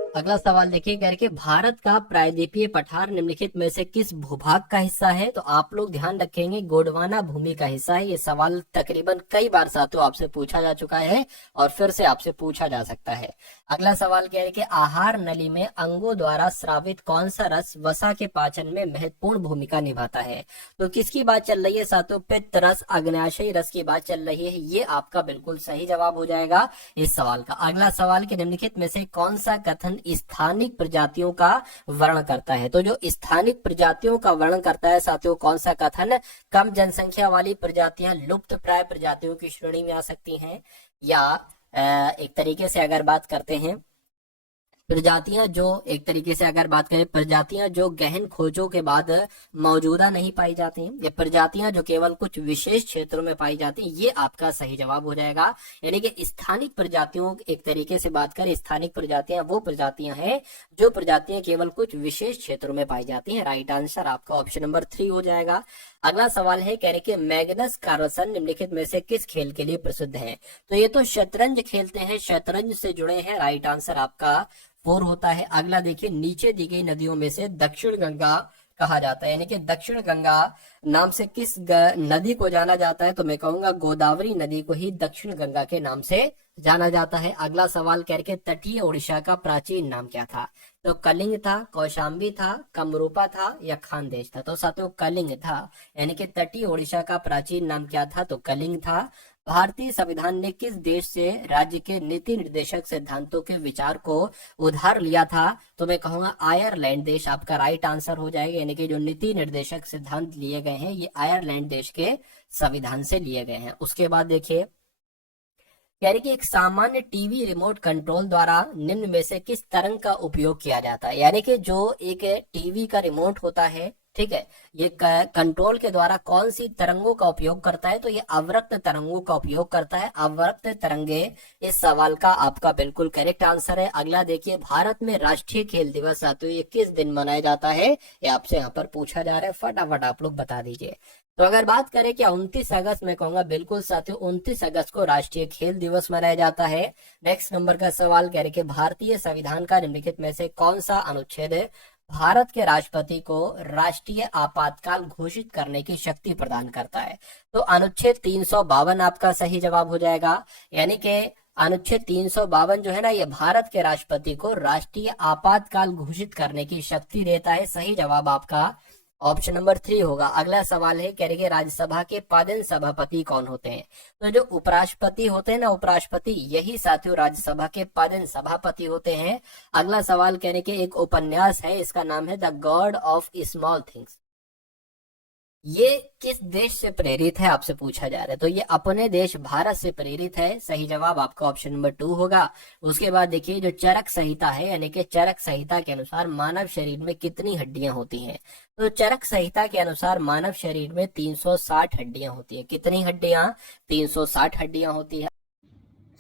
अगला सवाल देखिए, कह रहे कि भारत का प्रायद्वीपीय पठार निम्नलिखित में से किस भूभाग का हिस्सा है? तो आप लोग ध्यान रखेंगे, गोंडवाना भूमि का हिस्सा है। ये सवाल तकरीबन कई बार साथियों आपसे पूछा जा चुका है और फिर से आपसे पूछा जा सकता है। अगला सवाल कह रहे कि आहार नली में अंगों द्वारा स्रावित कौन सा रस वसा के पाचन में महत्वपूर्ण भूमिका निभाता है? तो किसकी बात चल रही है साथियों? पित्त रस, अग्न्याशयी रस की बात चल रही है। ये आपका बिल्कुल सही जवाब हो जाएगा इस सवाल का। अगला सवाल के निम्नलिखित में से कौन सा कथन स्थानिक प्रजातियों का वर्णन करता है? तो जो स्थानिक प्रजातियों का वर्णन करता है साथियों, कौन सा कथन? कम जनसंख्या वाली प्रजातियां लुप्त प्राय प्रजातियों की श्रेणी में आ सकती हैं, या एक तरीके से अगर बात करते हैं, प्रजातियां जो एक तरीके से अगर बात करें, प्रजातियां जो गहन खोजों के बाद मौजूदा नहीं पाई जाती हैं, ये प्रजातियां जो केवल कुछ विशेष क्षेत्रों में पाई जाती हैं, ये आपका सही जवाब हो जाएगा। यानी कि स्थानिक प्रजातियों, एक तरीके से बात करें, स्थानिक प्रजातियां वो प्रजातियां हैं जो प्रजातियां केवल कुछ विशेष क्षेत्रों में पाई जाती हैं। राइट आंसर आपका ऑप्शन नंबर 3 हो जाएगा। अगला सवाल है, कह रहे कि मैग्नस कार्लसन निम्नलिखित में से किस खेल के लिए प्रसिद्ध है? तो ये तो शतरंज खेलते हैं, शतरंज से जुड़े हैं। राइट आंसर आपका 4 होता है। अगला देखिए, नीचे दी गई नदियों में से दक्षिण गंगा कहा जाता है, यानी कि दक्षिण गंगा नाम से किस नदी को जाना जाता है? तो मैं कहूंगा गोदावरी नदी को ही दक्षिण गंगा के नाम से जाना जाता है। अगला सवाल करके, तटीय ओडिशा का प्राचीन नाम क्या था? तो कलिंग था, कौशाम्बी था, कमरूपा था, या खानदेश था? तो साथियों कलिंग था, यानी कि तटीय ओडिशा का प्राचीन नाम क्या था? तो कलिंग था। भारतीय संविधान ने किस देश से राज्य के नीति निर्देशक सिद्धांतों के विचार को उधार लिया था? तो मैं कहूंगा आयरलैंड देश आपका राइट आंसर हो जाएगा। यानी कि जो नीति निर्देशक सिद्धांत लिए गए हैं, ये आयरलैंड देश के संविधान से लिए गए हैं। उसके बाद देखिए, कह रही कि एक सामान्य टीवी रिमोट कंट्रोल द्वारा निम्न में से किस तरंग का उपयोग किया जाता है? यानी कि जो एक टीवी का रिमोट होता है, ठीक है, ये कंट्रोल के द्वारा कौन सी तरंगों का उपयोग करता है? तो ये अवरक्त तरंगों का उपयोग करता है। अवरक्त तरंगे इस सवाल का आपका बिल्कुल करेक्ट आंसर है। अगला देखिए, भारत में राष्ट्रीय खेल दिवस साथियों ये किस दिन मनाया जाता है? ये आपसे यहाँ पर पूछा जा रहा है, फटाफट आप लोग बता दीजिए। तो अगर बात करें कि 29 अगस्त में कहूंगा बिल्कुल साथियों 29 अगस्त को राष्ट्रीय खेल दिवस मनाया जाता है। नेक्स्ट नंबर का सवाल कह रहे कि भारतीय संविधान का निम्नलिखित में से कौन सा अनुच्छेद भारत के राष्ट्रपति को राष्ट्रीय आपातकाल घोषित करने की शक्ति प्रदान करता है? तो अनुच्छेद 352 आपका सही जवाब हो जाएगा। यानी कि अनुच्छेद 352 जो है ना, ये भारत के राष्ट्रपति को राष्ट्रीय आपातकाल घोषित करने की शक्ति देता है। सही जवाब आपका ऑप्शन नंबर 3 होगा। अगला सवाल है, कह रहे कि राज्यसभा के पदेन सभापति कौन होते हैं? तो जो उपराष्ट्रपति होते हैं ना, उपराष्ट्रपति, यही साथियों राज्यसभा के पदेन सभापति होते हैं। अगला सवाल कह रहे कि एक उपन्यास है, इसका नाम है the God of small things, ये किस देश से प्रेरित है? आपसे पूछा जा रहा है। तो ये अपने देश भारत से प्रेरित है। सही जवाब आपका ऑप्शन नंबर 2 होगा। उसके बाद देखिए, जो चरक संहिता है, यानी कि चरक संहिता के अनुसार मानव शरीर में कितनी हड्डियां होती हैं? तो चरक संहिता के अनुसार मानव शरीर में 360 हड्डियां होती है। कितनी हड्डियां? 360 हड्डियां होती है।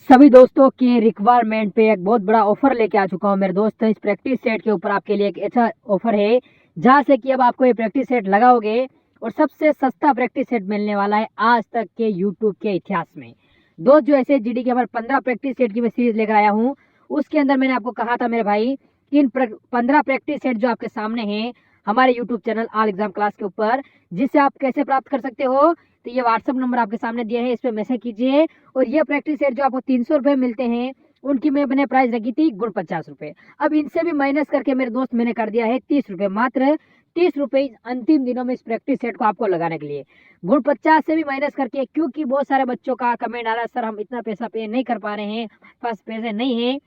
सभी दोस्तों के रिक्वायरमेंट पे एक बहुत बड़ा ऑफर लेके आ चुका हूँ मेरे दोस्त। इस प्रैक्टिस सेट के ऊपर आपके लिए एक अच्छा ऑफर है, जहाँ से कि अब आपको ये प्रैक्टिस सेट लगाओगे और सबसे सस्ता प्रैक्टिस सेट मिलने वाला है आज तक के यूट्यूब के इतिहास में। दोस्त, जो ऐसे जीडी के हमारे 15 प्रैक्टिस सेट की मैं सीरीज लेकर आया हूँ, उसके अंदर मैंने आपको कहा था मेरे भाई कि इन 15 प्रैक्टिस सेट जो आपके सामने हैं हमारे YouTube channel all exam class के ऊपर, जिसे आप कैसे प्राप्त कर सकते हो? तो ये व्हाट्सअप नंबर आपके सामने दिया है, इस पर मैसेज कीजिए। और ये प्रैक्टिस सेट जो आपको 300 रुपये मिलते हैं, उनकी मैंने प्राइस रखी थी गुण 50 रुपये। अब इनसे भी माइनस करके मेरे दोस्त मैंने कर दिया है 30 रुपये, मात्र 30 रुपये अंतिम दिनों में इस प्रैक्टिस सेट को आपको लगाने के लिए। गुण 50 से भी माइनस करके, क्योंकि बहुत सारे बच्चों का कमेंट आ रहा है सर हम इतना पैसा पे नहीं कर पा रहे हैं, पास पैसे नहीं है,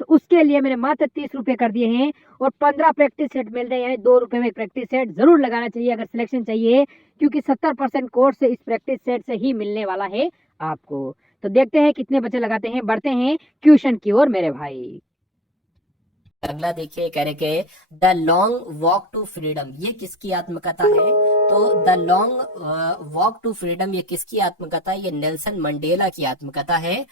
तो उसके लिए मैंने मात्र 30 रुपये कर दिए हैं। और 15 प्रैक्टिस सेट मिल रहे हैं, यानी 2 रुपये में प्रैक्टिस सेट जरूर लगाना चाहिए अगर सिलेक्शन चाहिए, क्योंकि 70% कोर्स इस प्रैक्टिस सेट से ही मिलने वाला है आपको। तो देखते हैं कितने बच्चे लगाते हैं। बढ़ते हैं क्वेश्चन की ओर मेरे भाई। अगला देखिए, कह रहे कि the long walk to freedom ये किसकी आत्मकथा है? तो the long walk to freedom ये किसकी आत्मकथा है? ये नेल्सन मंडेला की आत्मकथा है।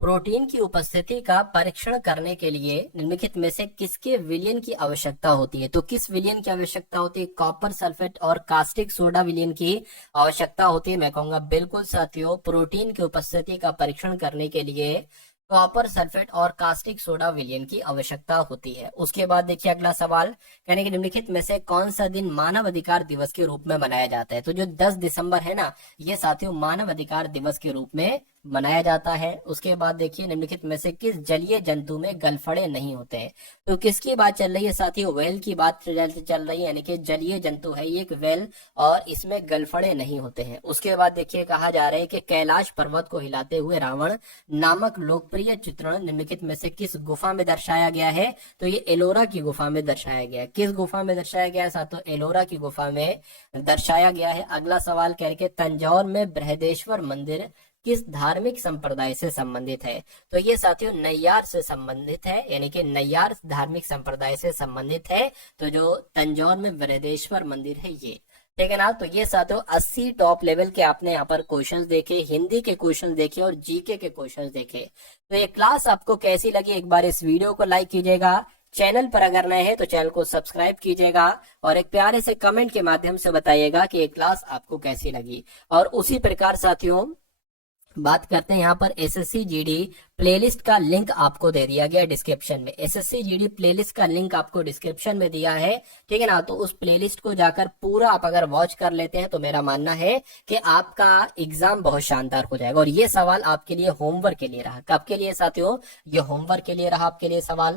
प्रोटीन की उपस्थिति का परीक्षण करने के लिए निम्नलिखित में से किसके विलयन की आवश्यकता होती है? तो किस विलयन की आवश्यकता होती है? कॉपर सल्फेट और कास्टिक सोडा विलयन की आवश्यकता होती है। मैं कहूंगा बिल्कुल साथियों, प्रोटीन की उपस्थिति का परीक्षण करने के लिए कॉपर सल्फेट और कास्टिक सोडा विलयन की आवश्यकता होती है। उसके बाद देखिए अगला सवाल, कहने के निम्नलिखित में से कौन सा दिन मानव अधिकार दिवस के रूप में मनाया जाता है। तो जो 10 दिसंबर है ना, ये साथियों मानव अधिकार दिवस के रूप में मनाया जाता है। उसके बाद देखिए निम्नलिखित में से किस जलीय जंतु में गलफड़े नहीं होते हैं। तो किसकी बात चल रही है साथियों, व्हेल की बात चल रही है, यानी कि जलीय जंतु है ये एक व्हेल और इसमें गलफड़े नहीं होते हैं। उसके बाद देखिए कहा जा रहा है कि कैलाश पर्वत को हिलाते हुए रावण नामक लोकप्रिय चित्रण निम्नलिखित में से किस गुफा में दर्शाया गया है। तो ये एलोरा की गुफा में दर्शाया गया है। किस गुफा में दर्शाया गया है साथियों, एलोरा की गुफा में दर्शाया गया है। अगला सवाल कह रहे तंजौर में बृहदेश्वर मंदिर किस धार्मिक संप्रदाय से संबंधित है। तो ये साथियों नैयार से संबंधित है, यानी कि नैयार धार्मिक संप्रदाय से संबंधित है। तो जो तंजौर में बृहदेश्वर मंदिर है ये, ठीक है ना। तो ये साथियों 80 टॉप लेवल के आपने यहाँ पर क्वेश्चंस देखे, हिंदी के क्वेश्चंस देखे और जीके के क्वेश्चंस देखे। तो ये क्लास आपको कैसी लगी, एक बार इस वीडियो को लाइक कीजिएगा, चैनल पर अगर नए हैं तो चैनल को सब्सक्राइब कीजिएगा और एक प्यारे से कमेंट के माध्यम से बताइएगा कि ये क्लास आपको कैसी लगी। और उसी प्रकार साथियों बात करते हैं यहाँ पर एसएससी जीडी प्लेलिस्ट का लिंक आपको दे दिया गया डिस्क्रिप्शन में। एसएससी जीडी प्लेलिस्ट का लिंक आपको डिस्क्रिप्शन में दिया है, ठीक है ना। तो उस प्लेलिस्ट को जाकर पूरा आप अगर वॉच कर लेते हैं तो मेरा मानना है कि आपका एग्जाम बहुत शानदार हो जाएगा। और ये सवाल आपके लिए होमवर्क के लिए रहा। कब के लिए साथियों, ये होमवर्क के लिए रहा आपके लिए सवाल।